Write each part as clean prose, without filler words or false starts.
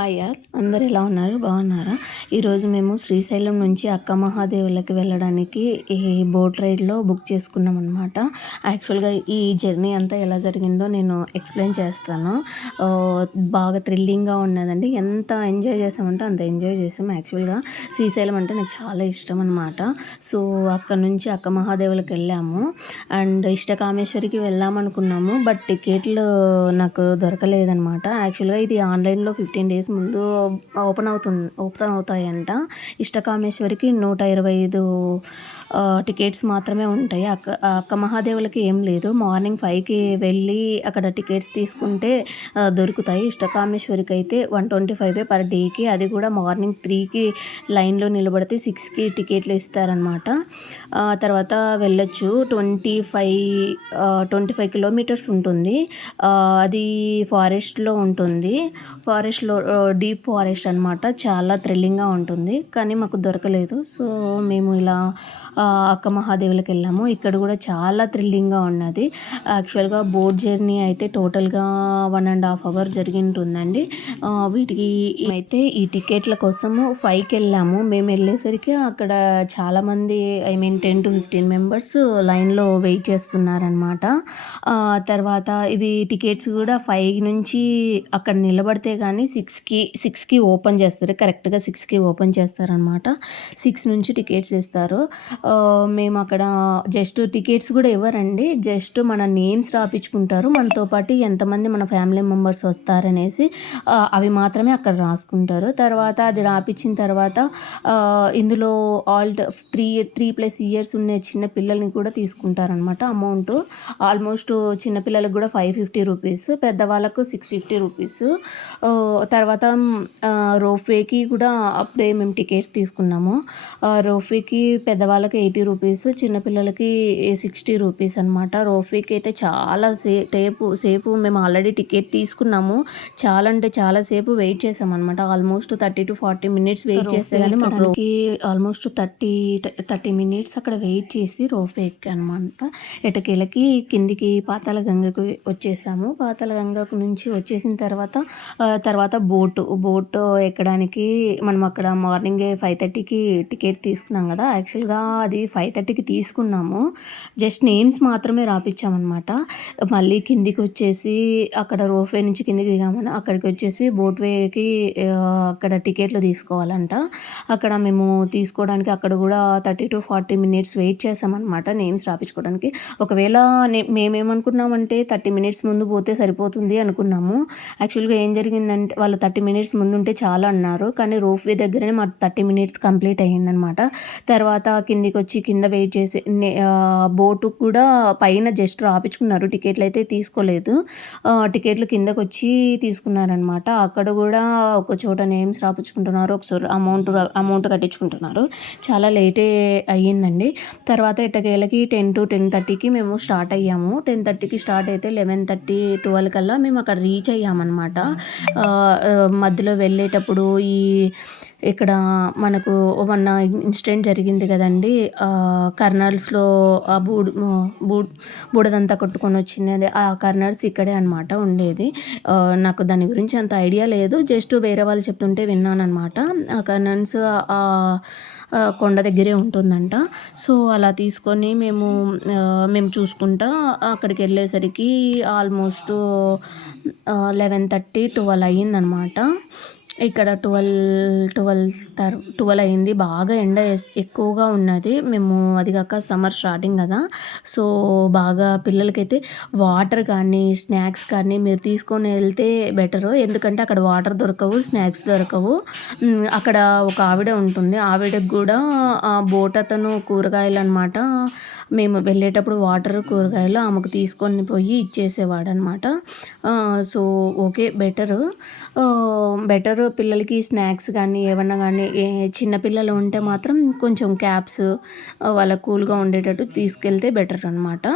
Hi అందరు ఎలా ఉన్నారు? బాగున్నారా? ఈరోజు మేము శ్రీశైలం నుంచి అక్క మహాదేవులకి వెళ్ళడానికి ఈ బోట్ రైడ్లో బుక్ చేసుకున్నాం అనమాట. యాక్చువల్గా ఈ జర్నీ అంతా ఎలా జరిగిందో నేను ఎక్స్ప్లెయిన్ చేస్తాను. బాగా థ్రిల్లింగ్గా ఉన్నదండి. ఎంత ఎంజాయ్ చేసామంటే అంత ఎంజాయ్ చేసాం. యాక్చువల్గా శ్రీశైలం అంటే నాకు చాలా ఇష్టం అనమాట. సో అక్కడ నుంచి అక్క మహాదేవులకి వెళ్ళాము అండ్ ఇష్టకామేశ్వరికి వెళ్దామనుకున్నాము. బట్ టికెట్లు నాకు దొరకలేదనమాట. యాక్చువల్గా ఇది ఆన్లైన్లో 15 days ముందు ఓపెన్ అవుతాయంట. ఇష్టకామేశ్వరికి 125 టికెట్స్ మాత్రమే ఉంటాయి. అక్క మహాదేవులకి ఏం లేదు. మార్నింగ్ 5కి వెళ్ళి అక్కడ టికెట్స్ తీసుకుంటే దొరుకుతాయి. ఇష్టకామేశ్వరికి అయితే 125 పర్ డేకి, అది కూడా మార్నింగ్ 3కి లైన్లో నిలబడితే 6కి టికెట్లు ఇస్తారనమాట. తర్వాత వెళ్ళొచ్చు. 25 కిలోమీటర్స్ ఉంటుంది. అది ఫారెస్ట్లో ఉంటుంది. ఫారెస్ట్లో డీప్ ఫారెస్ట్ అనమాట. చాలా థ్రిల్లింగ్గా ఉంటుంది. కానీ మాకు దొరకలేదు. సో మేము ఇలా అక్క మహాదేవులకి వెళ్ళాము. ఇక్కడ కూడా చాలా థ్రిల్లింగ్గా ఉన్నది. యాక్చువల్గా బోట్ జర్నీ అయితే టోటల్గా 1.5 hours జరిగింటుందండి. వీటికి అయితే ఈ టికెట్ల కోసము 5కి వెళ్ళాము. మేము వెళ్ళేసరికి అక్కడ చాలామంది 10 to 15 members లైన్లో వెయిట్ చేస్తున్నారనమాట. తర్వాత ఇవి టికెట్స్ కూడా 5 నుంచి అక్కడ నిలబడితే కానీ 6కి ఓపెన్ చేస్తారు. కరెక్ట్గా 6కి ఓపెన్ చేస్తారనమాట. 6 నుంచి టికెట్స్ ఇస్తారు. మేము అక్కడ జస్ట్ టికెట్స్ కూడా ఇవ్వరండి. జస్ట్ మన నేమ్స్ రాపించుకుంటారు. మనతో పాటు ఎంతమంది మన ఫ్యామిలీ మెంబర్స్ వస్తారనేసి అవి మాత్రమే అక్కడ రాసుకుంటారు. తర్వాత అది రాపించిన తర్వాత ఇందులో 3+ years ఉన్న చిన్న పిల్లల్ని కూడా తీసుకుంటారనమాట. అమౌంట్ ఆల్మోస్ట్ చిన్నపిల్లలకు కూడా 550 rupees, పెద్దవాళ్ళకు 650 rupees. తర్వాత రోప్వేకి కూడా అప్పుడే మేము టికెట్స్ తీసుకున్నాము. రోప్వేకి పెద్దవాళ్ళకి 80 rupees, చిన్నపిల్లలకి 60 rupees అనమాట. రోప్వేకి అయితే చాలా సేపు మేము ఆల్రెడీ టికెట్ తీసుకున్నాము. చాలా అంటే చాలా సేపు వెయిట్ చేసామన్నమాట. ఆల్మోస్ట్ 30 to 40 minutes వెయిట్ చేస్తే కానీ మాకు ఆల్మోస్ట్ 30 minutes అక్కడ వెయిట్ చేసి రోప్వే ఎక్కానమాట. ఎటకేలకి కిందికి పాతాళ గంగకు వచ్చేసాము. పాతాళ గంగకు నుంచి వచ్చేసిన తర్వాత బోట్ ఎక్కడానికి మనం అక్కడ మార్నింగ్ 5:30కి టికెట్ తీసుకున్నాం కదా. యాక్చువల్గా అది 5:30కి తీసుకున్నాము. జస్ట్ నేమ్స్ మాత్రమే రాపించామన్నమాట. మళ్ళీ కిందికి వచ్చేసి అక్కడ రోప్వే నుంచి కిందికి దిగామని అక్కడికి వచ్చేసి బోట్వేకి అక్కడ టికెట్లు తీసుకోవాలంట. అక్కడ మేము తీసుకోవడానికి అక్కడ కూడా 30 to 40 minutes వెయిట్ చేసామన్నమాట నేమ్స్ రాపించుకోవడానికి. ఒకవేళ మేమేమనుకున్నామంటే 30 minutes ముందు పోతే సరిపోతుంది అనుకున్నాము. యాక్చువల్గా ఏం జరిగిందంటే వాళ్ళు 30 minutes ముందు ఉంటే చాలా అన్నారు. కానీ రోప్వే దగ్గరనే మాకు 30 minutes కంప్లీట్ అయ్యిందనమాట. తర్వాత కిందికి వచ్చి కింద వెయిట్ చేసి బోటు కూడా పైన జస్ట్ రాపించుకున్నారు. టికెట్లు అయితే తీసుకోలేదు. టికెట్లు కిందకు వచ్చి తీసుకున్నారనమాట. అక్కడ కూడా ఒక చోట నేమ్స్ రాపించుకుంటున్నారు, ఒకసారి అమౌంట్ కట్టించుకుంటున్నారు. చాలా లేటే అయ్యిందండి. తర్వాత ఎట్టకేలకి 10 to 10:30కి మేము స్టార్ట్ అయ్యాము. 10:30కి స్టార్ట్ అయితే 11:30, 12 కల్లా మేము అక్కడ రీచ్ అయ్యామన్నమాట. మధ్యలో వెళ్ళేటప్పుడు ఇక్కడ మనకు మొన్న ఇన్సిడెంట్ జరిగింది కదండి. కర్నల్స్లో ఆ బూడదంతా కొట్టుకొని వచ్చింది. అది ఆ కర్నల్స్ ఇక్కడే అనమాట ఉండేది. నాకు దాని గురించి అంత ఐడియా లేదు. జస్ట్ వేరే వాళ్ళు చెప్తుంటే విన్నానమాట. ఆ కర్నల్స్ కొండ దగ్గరే ఉంటుందంట. సో అలా తీసుకొని మేము చూసుకుంటా అక్కడికి వెళ్ళేసరికి ఆల్మోస్ట్ 11:30, 12 అయ్యిందనమాట. ఇక్కడ 12 అయింది. బాగా ఎండ ఎక్కువగా ఉన్నది. మేము అది కాక సమ్మర్ స్టార్టింగ్ కదా. సో బాగా పిల్లలకైతే వాటర్ కానీ స్నాక్స్ కానీ మీరు తీసుకొని వెళ్తే బెటరు. ఎందుకంటే అక్కడ వాటర్ దొరకవు, స్నాక్స్ దొరకవు. అక్కడ ఒక ఆవిడ ఉంటుంది. ఆవిడకు కూడా బోట్ అతను కూరగాయలు అనమాట. మేము వెళ్ళేటప్పుడు వాటర్, కూరగాయలు ఆమెకు తీసుకొని పోయి ఇచ్చేసేవాడు అనమాట. So okay, better. పిల్లలకి స్నాక్స్ కానీ ఏమన్నా కానీ చిన్నపిల్లలు ఉంటే మాత్రం కొంచెం క్యాప్స్ వాళ్ళకు కూల్గా ఉండేటట్టు తీసుకెళ్తే బెటర్ అనమాట.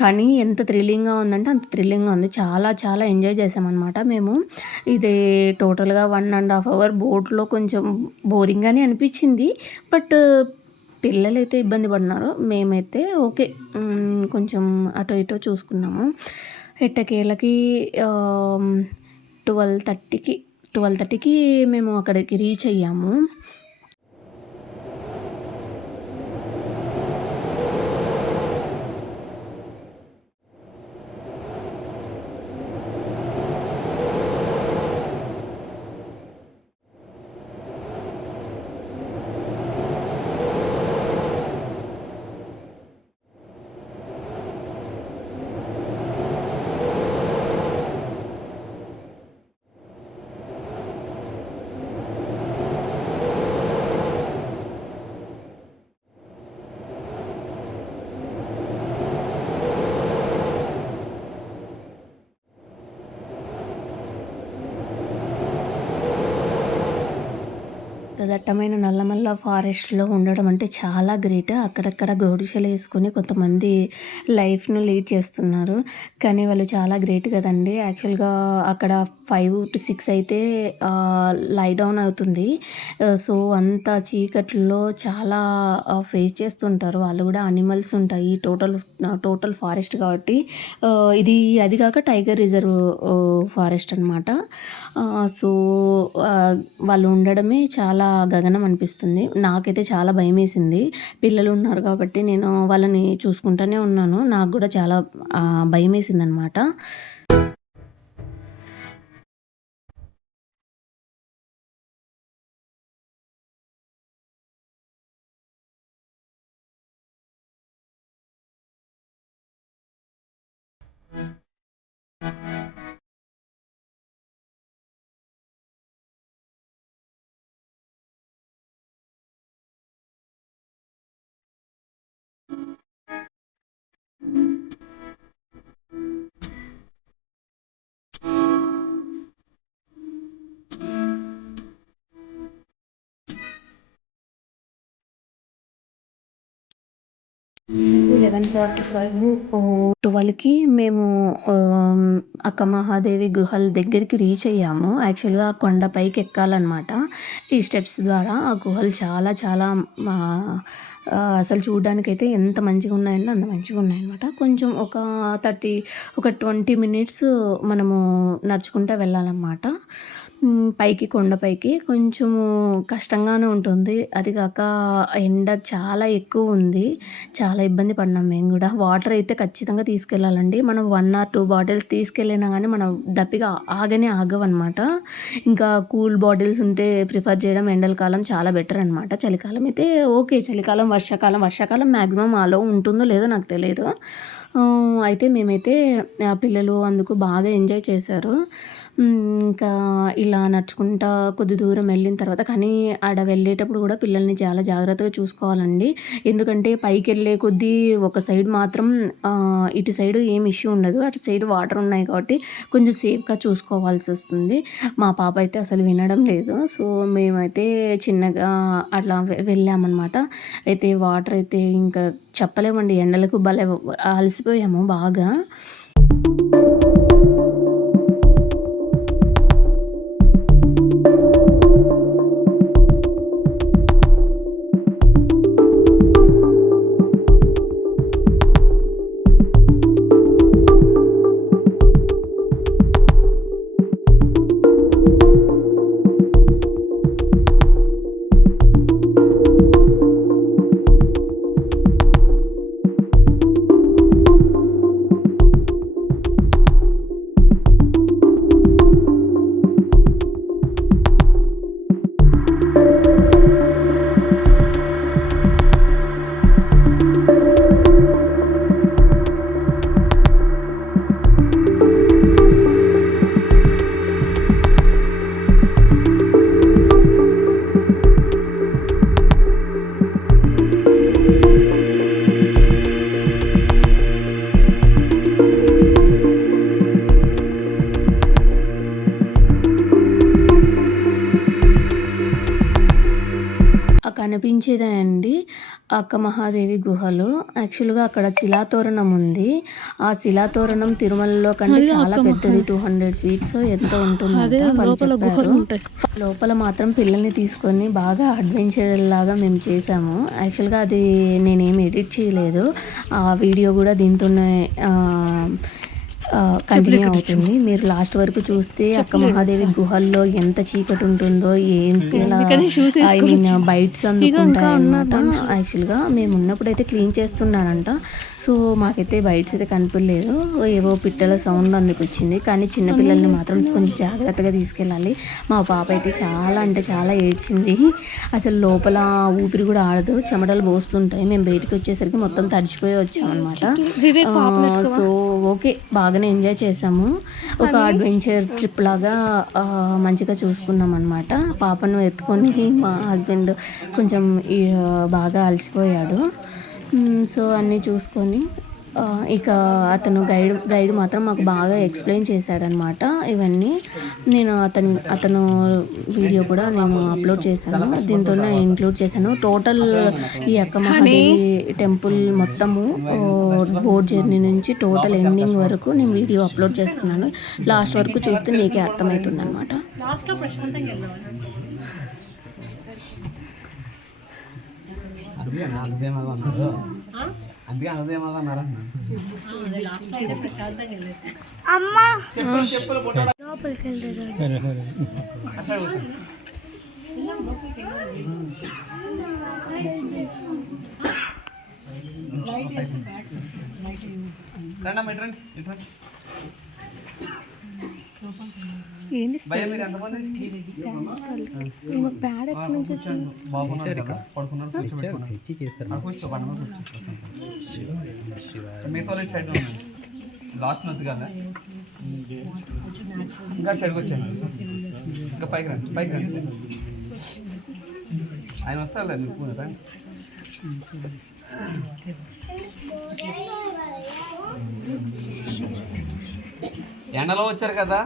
కానీ ఎంత థ్రిల్లింగ్గా ఉందంటే అంత థ్రిల్లింగ్గా ఉంది. చాలా చాలా ఎంజాయ్ చేసామన్నమాట మేము. ఇది టోటల్గా 1.5 hour బోట్లో కొంచెం బోరింగ్గానే అనిపించింది. బట్ పిల్లలైతే ఇబ్బంది పడినారు. మేమైతే ఓకే, కొంచెం అటు ఇటు చూసుకున్నాము. ఎట్టకేలకి 12:30కి 12:30కి మేము అక్కడికి రీచ్ అయ్యాము. దట్టమైన నల్లమల్ల ఫారెస్ట్‌లో ఉండడం అంటే చాలా గ్రేట్. అక్కడక్కడ గుడిసెలేసుకొని కొంతమంది లైఫ్‌ను లీడ్ చేస్తున్నారు. కానీ వాళ్ళు చాలా గ్రేట్ కదండీ! యాక్చువల్‌గా అక్కడ 5-6 అయితే లై డౌన్ అవుతుంది. సో, అంత చీకట్లో చాలా ఫేస్ చేస్తుంటారు. వాళ్ళు కూడా అనిమల్స్ ఉంటాయి. టోటల్ ఫారెస్ట్ కాబట్టి ఇది అది కాక టైగర్ రిజర్వ్ ఫారెస్ట్ అనమాట. సో, వాళ్ళు ఉండడమే చాలా గగనం అనిపిస్తుంది. నాకైతే చాలా భయమేసింది. పిల్లలు ఉన్నారు కాబట్టి నేను వాళ్ళని చూసుకుంటూనే ఉన్నాను. నాకు కూడా చాలా భయమేసిందనమాట. 11:45 12కి మేము అక్క మహాదేవి గుహల దగ్గరికి రీచ్ అయ్యాము. యాక్చువల్‌గా ఆ కొండ పైకి ఎక్కాలనమాట. ఈ స్టెప్స్ ద్వారా ఆ గుహలు చాలా చాలా అసలు చూడ్డానికైతే ఎంత మంచిగున్నాయంటే అంత మంచిగున్నాయనమాట. కొంచెం ఒక 20 మినిట్స్ మనము నడుచుకుంటా వెళ్ళాలనమాట. పైకి కొండపైకి కొంచెము కష్టంగానే ఉంటుంది. అది కాక ఎండ చాలా ఎక్కువుంది. చాలా ఇబ్బంది పడినాం మేము గూడా. వాటర్ అయితే ఖచ్చితంగా తీసుకెళ్ళాలండి. మనం 1 ఆర్ 2 బాటిల్స్ తీసుకెళ్ళినా గానీ మనం దప్పిక ఆగవనమాట. ఇంకా కూల్ బాటిల్స్ ఉంటే ప్రిఫర్ చేయడం ఎండల కాలం చాలా బెటర్ అనమాట. చలికాలం అయితే ఓకే. వర్షాకాలం మ్యాక్సిమం అలో ఉంటుందో లేదో నాకు తెలీదు. అయితే మేమైతే పిల్లలు అందుకు బాగా ఎంజాయ్ చేశారు. ఇంకా ఇలా నడుచుకుంటా కొద్ది దూరం వెళ్ళిన తర్వాత కానీ ఆడ వెళ్ళేటప్పుడు కూడా పిల్లల్ని చాలా జాగ్రత్తగా చూసుకోవాలండి. ఎందుకంటే పైకెళ్ళే కొద్దీ ఒక సైడ్ మాత్రం ఇటు సైడు ఏం ఇష్యూ ఉండదు. అటు సైడ్ వాటర్ ఉన్నాయి కాబట్టి కొంచెం సేఫ్‌గా చూసుకోవాల్సొస్తుంది. మా పాప అయితే అసలు వినడం లేదు. సో, మేమైతే చిన్నగా అట్లా వెళ్ళామనమాట. అయితే వాటర్ అయితే ఇంకా చెప్పలేమండి. ఎండలకు భలే అలసిపోయాము బాగా. కనిపించేదే అండి అక్క మహాదేవి గుహలు. యాక్చువల్‌గా అక్కడ శిలాతోరణం ఉంది. ఆ శిలాతోరణం తిరుమలలో కంటే చాలా పెద్దది. 200 ఫీట్సో ఎంతో ఉంటుందంట వాళ్ళు చెప్పారు. లోపల మాత్రం పిల్లల్ని తీసుకొని బాగా అడ్వెంచర్ లాగా మేము చేసాము. యాక్చువల్‌గా అది నేనేమి ఎడిట్ చేయలేదు. ఆ వీడియో కూడా దీంతోనే కంటిన్యూ అవుతుంది. మీరు లాస్ట్ వరకు చూస్తే అక్క మహాదేవి గుహల్లో ఎంత చీకటి ఉంటుందో ఏంటి ఐ మీన్ బైట్స్ అందుకుంటాయి అన్నమాట. యాక్చువల్గా మేము ఉన్నప్పుడైతే క్లీన్ చేస్తున్నానంట. సో మాకైతే బైట్స్ అయితే కనిపించలేదు, ఏవో పిట్టల సౌండ్ అందుకొచ్చింది. కానీ చిన్నపిల్లల్ని మాత్రం కొంచెం జాగ్రత్తగా తీసుకెళ్ళాలి. మా పాప అయితే చాలా అంటే చాలా ఏడ్చింది. అసలు లోపల ఊపిరి కూడా ఆడదు, చెమటలు పోస్తుంటాయి. మేము బయటకు వచ్చేసరికి మొత్తం తడిచిపోయి వచ్చామన్నమాట. సో ఓకే, బాగానే ఎంజాయ్ చేసాము. ఒక అడ్వెంచర్ ట్రిప్ లాగా మంచిగా చూసుకున్నాం అనమాట. పాపను ఎత్తుకొని మా హస్బెండ్ కొంచెం బాగా అలసిపోయాడు. సో అన్నీ చూసుకొని ఇక అతను గైడ్ మాత్రం మాకు బాగా ఎక్స్ప్లెయిన్ చేశాడనమాట. ఇవన్నీ నేను అతను వీడియో కూడా నేను అప్లోడ్ చేశాను, దీంతోనే ఇంక్లూడ్ చేశాను. టోటల్ ఈ అక్క మహాదేవి టెంపుల్ మొత్తము బోట్ జర్నీ నుంచి టోటల్ ఎండింగ్ వరకు నేను వీడియో అప్లోడ్ చేస్తున్నాను. లాస్ట్ వరకు చూస్తే మీకే అర్థమవుతుంది అనమాట. అందుకే అదేమన్నారా ఏంది మిగతా సైడ్ లాస్ట్ నొద్దు కదా, ఇంకా సైడ్కి వచ్చాను. ఇంకా పైకి రండి ఆయన వస్తారులే మీకు రండి. ఎండలో వచ్చారు కదా,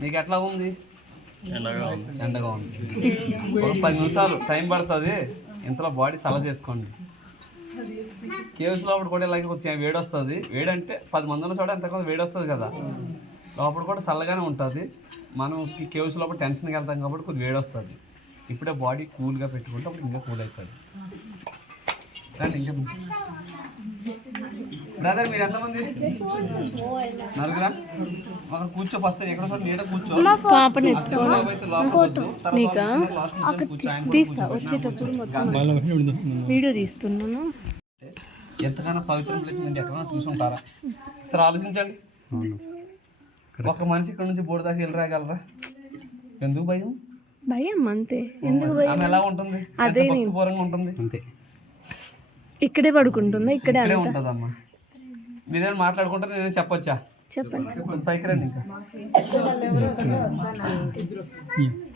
మీకు ఎట్లా ఉంది? ఎండగా ఉంది. ఒక 10 నిమిషాలు టైం పడుతుంది, ఇంతలో బాడీ సల చేసుకోండి. కేవ్స్ లోపల కూడా ఇలాగే కొంచెం వేడి వస్తుంది. వేడి అంటే 10 మంది ఉన్న చోట ఎంతకొంత వేడి వస్తుంది కదా, లోపల కూడా చల్లగానే ఉంటుంది. మనం కేవ్స్ లోపల టెన్షన్కి వెళ్తాం కాబట్టి కొద్దిగా వేడి వస్తుంది. ఇప్పుడే బాడీ కూల్గా పెట్టుకుంటే అప్పుడు ఇంకా కూల్ అవుతుంది. కానీ ఇంకా బ్రదర్ మీరు ఎంతమంది? నలుగురా? మనం కూర్చోపస్తే ఎక్కడ చోట నీడ కూర్చో. వీడియో తీస్తున్నాను. ఎంతకన్నా పవిత్ర ప్లేస్ మీరు ఎక్కడైనా చూసి ఉంటారా? సరే ఆలోచించండి. ఒక మనిషి ఇక్కడ నుంచి బోర్డు దాకా వెళ్ళి రాగలరా? ఎందుకు భయం? భయం అంతే. ఎందుకు భయం? ఆమె ఎలా ఉంటుంది? అదే భక్తిపూర్వంగా ఉంటుంది. అంతే. ఇక్కడే పడుకుంటుందా? ఇక్కడే ఉంటుందమ్మా. మీరేమైనా మాట్లాడుకుంటారు, నేనే చెప్పొచ్చా? చెప్పండి. పైకి రండి. ఇంకా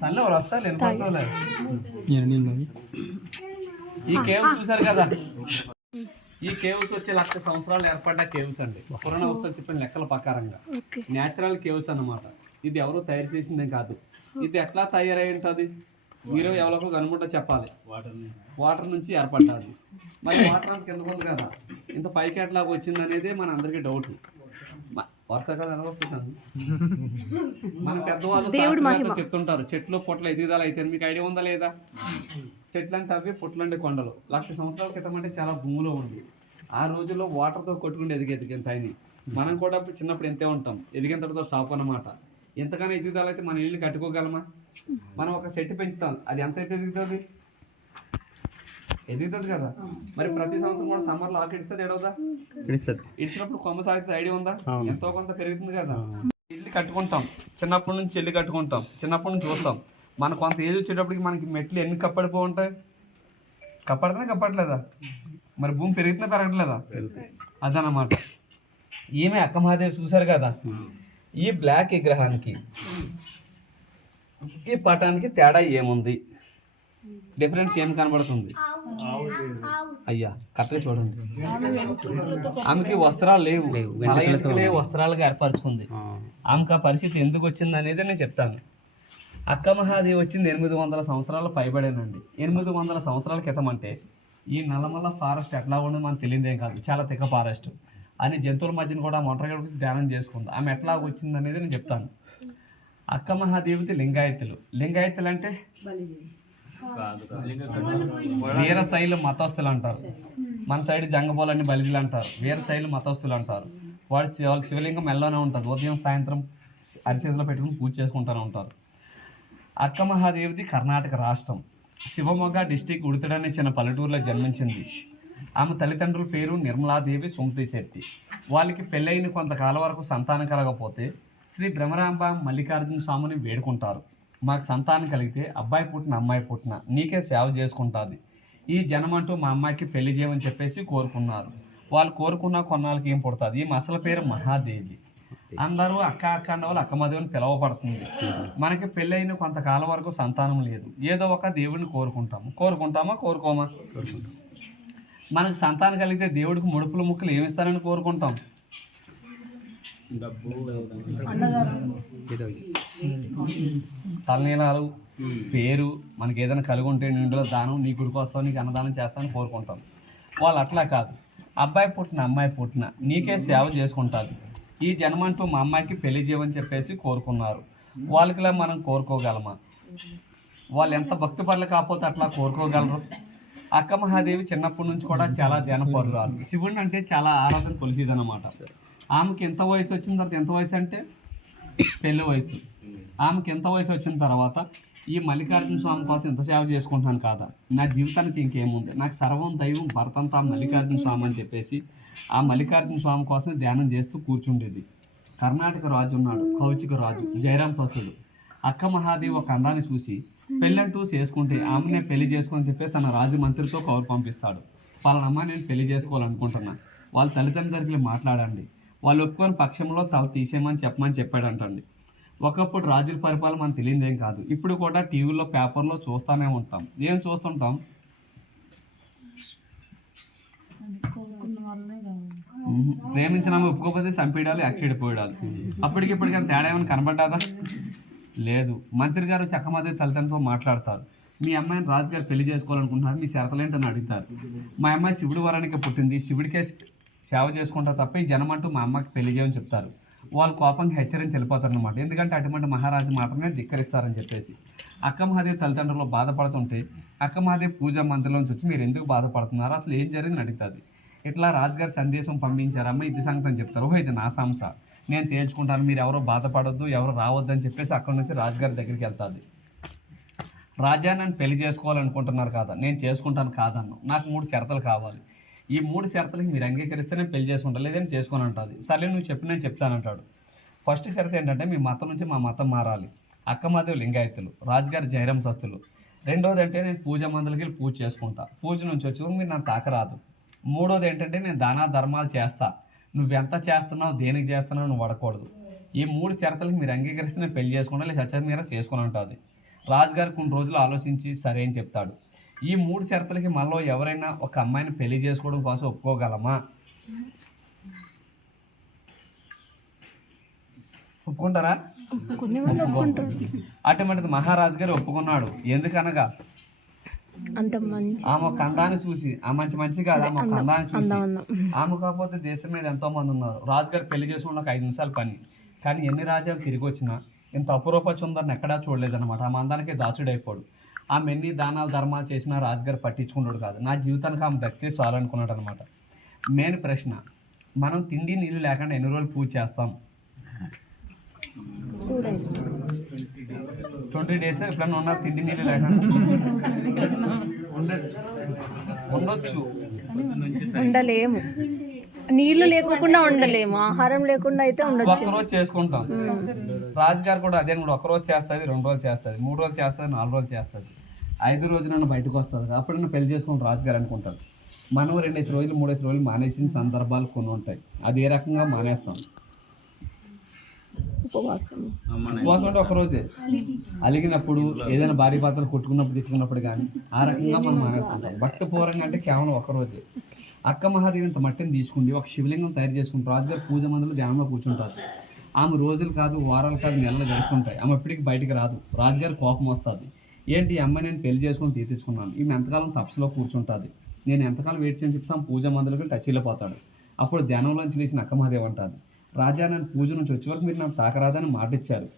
సరే వాళ్ళు వస్తారు. ఈ కేవ్స్ చూసారు కదా, ఈ కేవ్స్ వచ్చే 1,00,000 సంవత్సరాలు ఏర్పడ్డ కేవ్స్ అండి. పురాణ వస్తువులు చెప్పిన లెక్కల ప్రకారంగా న్యాచురల్ కేవ్స్ అన్నమాట. ఇది ఎవరు తయారు చేసిందే కాదు. ఇది ఎట్లా తయారై ఉంటుంది మీరు ఎవరికో కనుకుంటా చెప్పాలి. వాటర్ నుంచి ఏర్పడ్డాది. మరి వాటర్ అంత కింద ఉంది కదా, ఇంత పైకి ఎట్లాగా వచ్చింది అనేది మన అందరికీ డౌట్. వర్షాకాలం ఎలా వస్తుంది? మన పెద్దవాళ్ళు చెప్తుంటారు చెట్లు పొట్ల ఎదుగుదల అయితే. మీకు ఐడియా ఉందా లేదా? చెట్లు అంటే అవి, పొట్లు అంటే కొండలు. 1,00,000 సంవత్సరాల క్రితం అంటే చాలా భూమిలో ఉంది. ఆ రోజుల్లో వాటర్తో కొట్టుకుంటే ఎదిగేంత అయినాయి. మనం కూడా చిన్నప్పుడు ఎంతే ఉంటాం, ఎదిగేంతటితో స్టాప్ అన్నమాట. ఎంతగానో ఎదుగుదల అయితే మన ఇల్లు కట్టుకోగలమా? మనం ఒక చెట్టు పెంచుతాం, అది ఎంత అయితే ఎదుగుతుంది కదా. మరి ప్రతి సంవత్సరం కూడా సమ్మర్లో ఆకు ఇస్తుంది, ఏడవదా? ఇడిచినప్పుడు కొమ్మ సాగితే ఐడియా ఉందా? ఎంతో కొంత పెరుగుతుంది కదా. ఇల్లు కట్టుకుంటాం, చిన్నప్పటి నుంచి ఇల్లు కట్టుకుంటాం, చిన్నప్పటి నుంచి చూస్తాం. మన కొంత ఏజ్ వచ్చేటప్పటికి మనకి మెట్లు ఎన్ని కప్పడిపో ఉంటాయి? కప్పట్లేదా? మరి భూమి పెరుగుతుందా పెరగట్లేదా? అదన్నమాట. ఈమె అక్క మహాదేవి చూసారు కదా, ఈ బ్లాక్ విగ్రహానికి ఈ పటానికి తేడా ఏముంది? డిఫరెన్స్ ఏం కనబడుతుంది? అయ్యా కరెక్ట్గా చూడండి. ఆమెకి వస్త్రాలు లేవు, వస్త్రాలుగా ఏర్పరచుకుంది. ఆమెకు ఆ పరిస్థితి ఎందుకు వచ్చింది అనేది నేను చెప్తాను. అక్క మహాదేవి వచ్చింది 800 సంవత్సరాల పైబడేనండి. 800 సంవత్సరాల క్రితం అంటే ఈ నల్లమల్ల ఫారెస్ట్ ఎట్లా ఉండదు మనకు తెలియదేం కాదు, చాలా తిక్క ఫారెస్ట్. అని జంతువుల మధ్యన కూడా ఒంటరిగా ధ్యానం చేసుకుంది. ఆమె ఎట్లా వచ్చింది అనేది నేను చెప్తాను. అక్క మహాదేవిది లింగాయతులు అంటే వీరశైలు మతస్థులు అంటారు. మన సైడ్ జంగబోలని బలిజీలు అంటారు. వీరశైలు మతస్థులు అంటారు. వాళ్ళ శివలింగం మెల్లనే ఉంటుంది. ఉదయం సాయంత్రం అరిచేతిలో పెట్టుకుని పూజ చేసుకుంటూనే ఉంటారు. అక్క మహాదేవిది కర్ణాటక రాష్ట్రం, శివమొగ్గ డిస్టిక్ ఉడితడనే చిన్న పల్లెటూరులో జన్మించింది. ఆమె తల్లిదండ్రుల పేరు నిర్మలాదేవి సుమతి శెట్టి. వాళ్ళకి పెళ్ళైన కొంతకాలం వరకు సంతానం కలగకపోతే శ్రీ భ్రమరాంబ మల్లికార్జున స్వామిని వేడుకుంటారు. మాకు సంతానం కలిగితే అబ్బాయి పుట్టిన అమ్మాయి పుట్టిన నీకే సేవ చేసుకుంటుంది, ఈ జనమంటూ మా అమ్మాయికి పెళ్లి చేయమని చెప్పేసి కోరుకున్నారు. వాళ్ళు కోరుకున్న కొన్నాళ్ళకి ఏం పుడుతుంది. ఈ మసల పేరు మహాదేవి. అందరూ అక్క అక్క అన్న వాళ్ళు అక్కమదేవిని పిలవబడుతుంది. మనకి పెళ్ళైన కొంతకాలం వరకు సంతానం లేదు, ఏదో ఒక దేవుడిని కోరుకుంటామా కోరుకోమా? మనకు సంతానం కలిగితే దేవుడికి ముడుపులు ముక్కులు ఏమిస్తారని కోరుకుంటాం? తలనీలాలు, పేరు, మనకి ఏదైనా కలిగి ఉంటే నిండులో దానం, నీ గుడికి వస్తావు, నీకు అన్నదానం చేస్తానని కోరుకుంటాం. వాళ్ళు అట్లా కాదు, అబ్బాయి పుట్టిన అమ్మాయి పుట్టిన నీకే సేవ చేసుకుంటారు, ఈ జన్మంటూ మా అమ్మాయికి పెళ్లి చేయమని చెప్పేసి కోరుకున్నారు. వాళ్ళకిలా మనం కోరుకోగలమా? వాళ్ళు ఎంత భక్తి పనులు కాకపోతే అట్లా కోరుకోగలరు? అక్క మహాదేవి చిన్నప్పటి నుంచి కూడా చాలా ధ్యానపరురాలు. శివుడిని అంటే చాలా ఆరాధన కొలిసేదన్నమాట. ఆమెకి ఎంత వయసు వచ్చిన తర్వాత, ఎంత వయసు అంటే పెళ్లి వయసు, ఆమెకి ఎంత వయసు వచ్చిన తర్వాత ఈ మల్లికార్జున స్వామి కోసం ఎంత సేవ చేసుకుంటాను కాదా, నా జీవితానికి ఇంకేముంది, నాకు సర్వం దైవం భర్తంతా మల్లికార్జున స్వామి అని చెప్పేసి ఆ మల్లికార్జున స్వామి కోసం ధ్యానం చేస్తూ కూర్చుండేది. కర్ణాటక రాజు ఉన్నాడు, కౌచిక రాజు జయరాం సస్తుడు. అక్క మహాదేవి ఒక అందాన్ని చూసి పెళ్ళంటూ చేసుకుంటే ఆమెనే పెళ్లి చేసుకొని చెప్పేసి తన రాజు మంత్రితో కౌరు పంపిస్తాడు. వాళ్ళనమ్మ నేను పెళ్లి చేసుకోవాలనుకుంటున్నా, వాళ్ళ తల్లిదండ్రులకి మాట్లాడండి, వాళ్ళు ఒప్పుకొని పక్షంలో తల తీసేయమని చెప్పాడంటండి. ఒకప్పుడు రాజుల పరిపాలన మనకు తెలియదేం కాదు. ఇప్పుడు కూడా టీవీలో పేపర్లో చూస్తూనే ఉంటాం. ఏం చూస్తుంటాం? ప్రేమించిన ఒప్పుకోకపోతే చంపేయడాలు, యాక్సిడెంట్. అప్పటికిప్పటికీ తేడా ఏమైనా కనబడ్డాదా? లేదు. మంత్రి గారు చక్కమదే తల్లిదండ్రులతో మాట్లాడతారు. మీ అమ్మాయిని రాజుగారు పెళ్లి చేసుకోవాలనుకుంటున్నారు, మీ షరతులేంటని అడుగుతారు. మా అమ్మాయి శివుడి వరానికి పుట్టింది, శివుడికే సేవ చేసుకుంటా తప్ప ఈ జనమంటూ మా అమ్మకి పెళ్లి చేయమని చెప్తారు. వాళ్ళు కోపంగా హెచ్చరించి వెళ్ళిపోతారనమాట. ఎందుకంటే అటువంటి మహారాజు మాటనే ధిక్కరిస్తారని చెప్పేసి. అక్క మహాదేవి తల్లిదండ్రులు బాధపడుతుంటే అక్క మహాదేవి పూజా మందిరంలోంచి వచ్చి మీరు ఎందుకు బాధపడుతున్నారు, అసలు ఏం జరిగిందని అడుగుతుంది. ఇట్లా రాజుగారు సందేశం పంపించారమ్మ, ఇది సంగతి అని చెప్తారు. ఓహో ఇది నా సంస్థ, నేను తేల్చుకుంటాను, మీరు ఎవరో బాధపడొద్దు, ఎవరు రావద్దు అని చెప్పేసి అక్కడి నుంచి రాజుగారి దగ్గరికి వెళ్తుంది. రాజా నన్ను పెళ్లి చేసుకోవాలనుకుంటున్నారు కదా, నేను చేసుకుంటాను కాదన్ను, నాకు 3 షరతులు కావాలి, ఈ 3 షరతులకి మీరు అంగీకరిస్తే నేను పెళ్లి చేసుకుంటాను, లేదని చేసుకొని అంటుంది. సరే నువ్వు చెప్పి నేను చెప్తానంటాడు. ఫస్ట్ షరతు ఏంటంటే మీ మతం నుంచి మా మతం మారాలి. అక్క మాదేవి లింగాయతులు, రాజుగారి జైరం సస్తులు. రెండోది అంటే నేను పూజ మందులకి వెళ్ళి పూజ చేసుకుంటా, పూజ నుంచి వచ్చి మీరు నన్ను తాకరాదు. మూడోది ఏంటంటే నేను దాన ధర్మాలు చేస్తా, నువ్వెంత చేస్తున్నావు, దేనికి చేస్తున్నావు నువ్వు అడగకూడదు. ఈ 3 షరతులకి మీరు అంగీకరిస్తే నేను పెళ్లి చేసుకుంటా, లేదా చచ్చ మీద చేసుకుని ఉంటుంది. రాజుగారు కొన్ని రోజులు ఆలోచించి సరే అని చెప్తాడు. ఈ 3 షరతులకి మనలో ఎవరైనా ఒక అమ్మాయిని పెళ్లి చేసుకోవడం కోసం ఒప్పుకోగలమా? ఒప్పుకుంటారా? అటువంటిది మహారాజు గారు ఒప్పుకున్నాడు. ఎందుకనగా అంత మంచి ఆమె ఒక అందాన్ని చూసి, ఆ మంచి కాదు, ఆమె ఒక అందాన్ని చూసి, ఆమె కాకపోతే దేశం మీద ఎంతో మంది ఉన్నారు. రాజుగారు పెళ్లి చేసుకున్న 5 నిమిషాల పని, కానీ ఎన్ని రాజ్యాలు తిరిగి వచ్చినా ఇంత అపురూప చుందరిని ఎక్కడా చూడలేదన్నమాట. ఆ మందానికి దాచుడైపోడు. ఆమె ఎన్ని దానాలు ధర్మాలు చేసినా రాజుగారు పట్టించుకున్నాడు కాదు. నా జీవితానికి ఆమె దక్కి చాలనుకున్నాడు అనమాట. మెయిన్ ప్రశ్న, మనం తిండి నీళ్ళు లేకుండా ఎన్ని రోజులు పూజ చేస్తాం? 20 days ఎప్పుడన్నా ఉన్నారు తిండి నీళ్ళు లేకుండా? ఉండొచ్చు, ఉండలేము. నీళ్లు లేకుండా ఉండలేము, ఆహారం లేకుండా అయితే ఉండొచ్చు. ఒక్కరోజు చేసుకుంటాం. రాజుగారు కూడా అదే, కూడా 1 రోజు చేస్తుంది, 2 రోజులు చేస్తుంది, 3 రోజులు చేస్తుంది, 4 రోజులు చేస్తుంది, 5 రోజున బయటకు వస్తుంది. అప్పుడు నేను పెళ్లి చేసుకుని రాజుగారు అనుకుంటారు. మనం 2 రోజులు 3 రోజులు మానేసిన సందర్భాలు కొన్ని ఉంటాయి. అది ఏ రకంగా మానేస్తాం? ఉపవాసం అంటే 1 రోజే. అలిగినప్పుడు, ఏదైనా భార్య భర్తలు కొట్టుకున్నప్పుడు తిట్టుకున్నప్పుడు కానీ ఆ రకంగా మనం మానేస్తుంటాం. భక్తిపూర్వంగా అంటే కేవలం 1 రోజే. అక్క మహాదేవి ఇంత మట్టిని తీసుకుంది, ఒక శివలింగం తయారు చేసుకుంటారు. రాజుగారు పూజ మందులు ధ్యానంలో కూర్చుంటారు. ఆమె రోజులు కాదు, వారాలు కాదు, నెలలు గడుస్తుంటాయి. ఆమె ఎప్పటికీ బయటికి రాదు. రాజుగారు కోపం వస్తుంది. ఏంటి ఈ అమ్మాయి నేను పెళ్లి చేసుకుని తీర్చుకున్నాను, ఈమె ఎంతకాలం తపస్సులో కూర్చుంటుంది, నేను ఎంతకాలం వెయిట్ చేయని చెప్పి పూజ మందులకి టచ్ వెళ్ళిపోతాడు. అప్పుడు ధ్యానంలోంచి లేచిన అక్క మహాదేవి అంటుంది, రాజా నన్ను పూజ నుంచి వచ్చే వరకు మీరు నాకు తాకరాదని మాట ఇచ్చారు,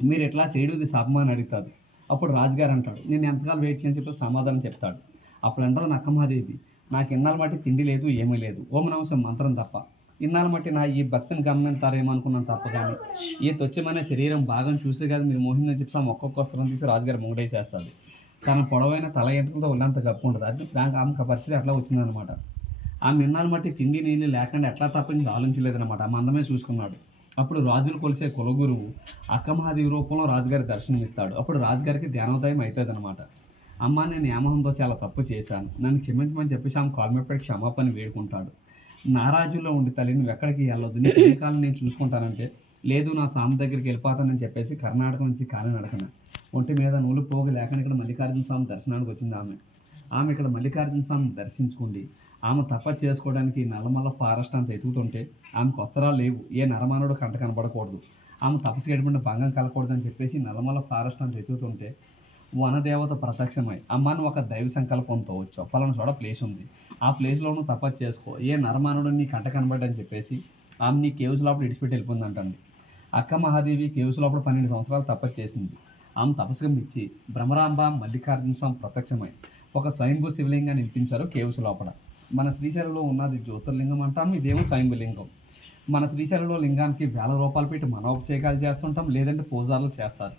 మీరు ఎట్లా చేయడు, ఇది శాపమా అని అడుగుతాడు. అప్పుడు రాజుగారు అంటాడు, నేను ఎంతకాలం వెయిట్ చేయని చెప్పి సమాధానం చెప్తాడు. అప్పుడు అంటారు అక్క మహాదేవి, నాకు ఇన్నాళ్ళ మట్టి తిండి లేదు, ఏమీ లేదు, ఓం నమః మంత్రం తప్ప, ఇన్నాళ్ళ మట్టి నా ఈ భక్తిని గమనిస్తారేమో అనుకున్నాను తప్ప కానీ ఈ తుచ్చమైన శరీరం భాగం చూసే కదా మీరు మోహిందని చెప్పి ఒక్కొక్క వస్త్రం తీసి రాజుగారు ముంగడేసేస్తుంది. తన పొడవైన తల ఎంట్రలతో ఒళ్ళంత కప్పుకుంటుంది. అది దానికి ఆమె పరిస్థితి అట్లా వచ్చిందనమాట. ఆమె ఇన్నాళ్ళ మట్టి తిండి నీళ్ళు లేకుండా ఎట్లా తప్పని ఆలోచించలేదనమాట. ఆమె అందమే చూసుకున్నాడు. అప్పుడు రాజులు కొలిసే కులగురువు అక్కమహాదేవి రూపంలో రాజుగారి దర్శనమిస్తాడు. అప్పుడు రాజుగారికి ధ్యానోదయం అవుతుంది అనమాట. అమ్మ, నేను ఏమహంతో చాలా తప్పు చేశాను, నన్ను క్షమించమని చెప్పేసి ఆమె కాల్మెప్పటి క్షమాపణ వేడుకుంటాడు. నా రాజ్యంలో ఉండి తల్లి నువ్వు ఎక్కడికి వెళ్ళొద్దు, నీ కాలం నేను చూసుకుంటానంటే లేదు నా స్వామి దగ్గరికి వెళ్ళిపోతానని చెప్పేసి కర్ణాటక నుంచి కాలినడకన ఒంటి మీద నూలు పోగు లేకుండా ఇక్కడ మల్లికార్జున స్వామి దర్శనానికి వచ్చింది ఆమె ఇక్కడ మల్లికార్జున స్వామిని దర్శించుకోండి. ఆమె తప్ప చేసుకోవడానికి నల్లమల్ల ఫారెస్ట్ అంత ఎతుకుతుంటే ఆమెకు వస్త్రాలు లేవు, ఏ నరమానుడు కంట కనబడకూడదు, ఆమె తపస్సు గడిపిన భంగం కలగకూడదని చెప్పేసి నల్లమల్ల ఫారెస్ట్ అంత ఎతుకుతుంటే వనదేవత ప్రత్యక్షమై అమ్మను ఒక దైవ సంకల్పంతో వచ్చావు, పలానా చోట ప్లేస్ ఉంది, ఆ ప్లేస్లోనూ తపస్సు చేసుకో, ఏ నరమానుడు నీ కంట కనబడ్డని చెప్పేసి ఆమె నీ కేవ్స్ లోపల ఇడిచిపెట్టి వెళ్ళిపోయిందంటండి. అక్క మహాదేవి కేవ్స్ లోపల 12 సంవత్సరాలు తపస్సు చేసింది. ఆమె తపస్సుగా మెచ్చి భ్రమరాంబ మల్లికార్జున స్వామి ప్రత్యక్షమై ఒక స్వయంభూ శివలింగాన్ని నిలిపించారు కేవ్స్ లోపల. మన శ్రీశైలంలో ఉన్నది జ్యోతిర్లింగం అంటాం, ఇదేమో స్వయంభూలింగం. మన శ్రీశైలంలో లింగానికి వేల రూపాయలు పెట్టి మనోపచేకాలు చేస్తుంటాం, లేదంటే పూజారులు చేస్తారు.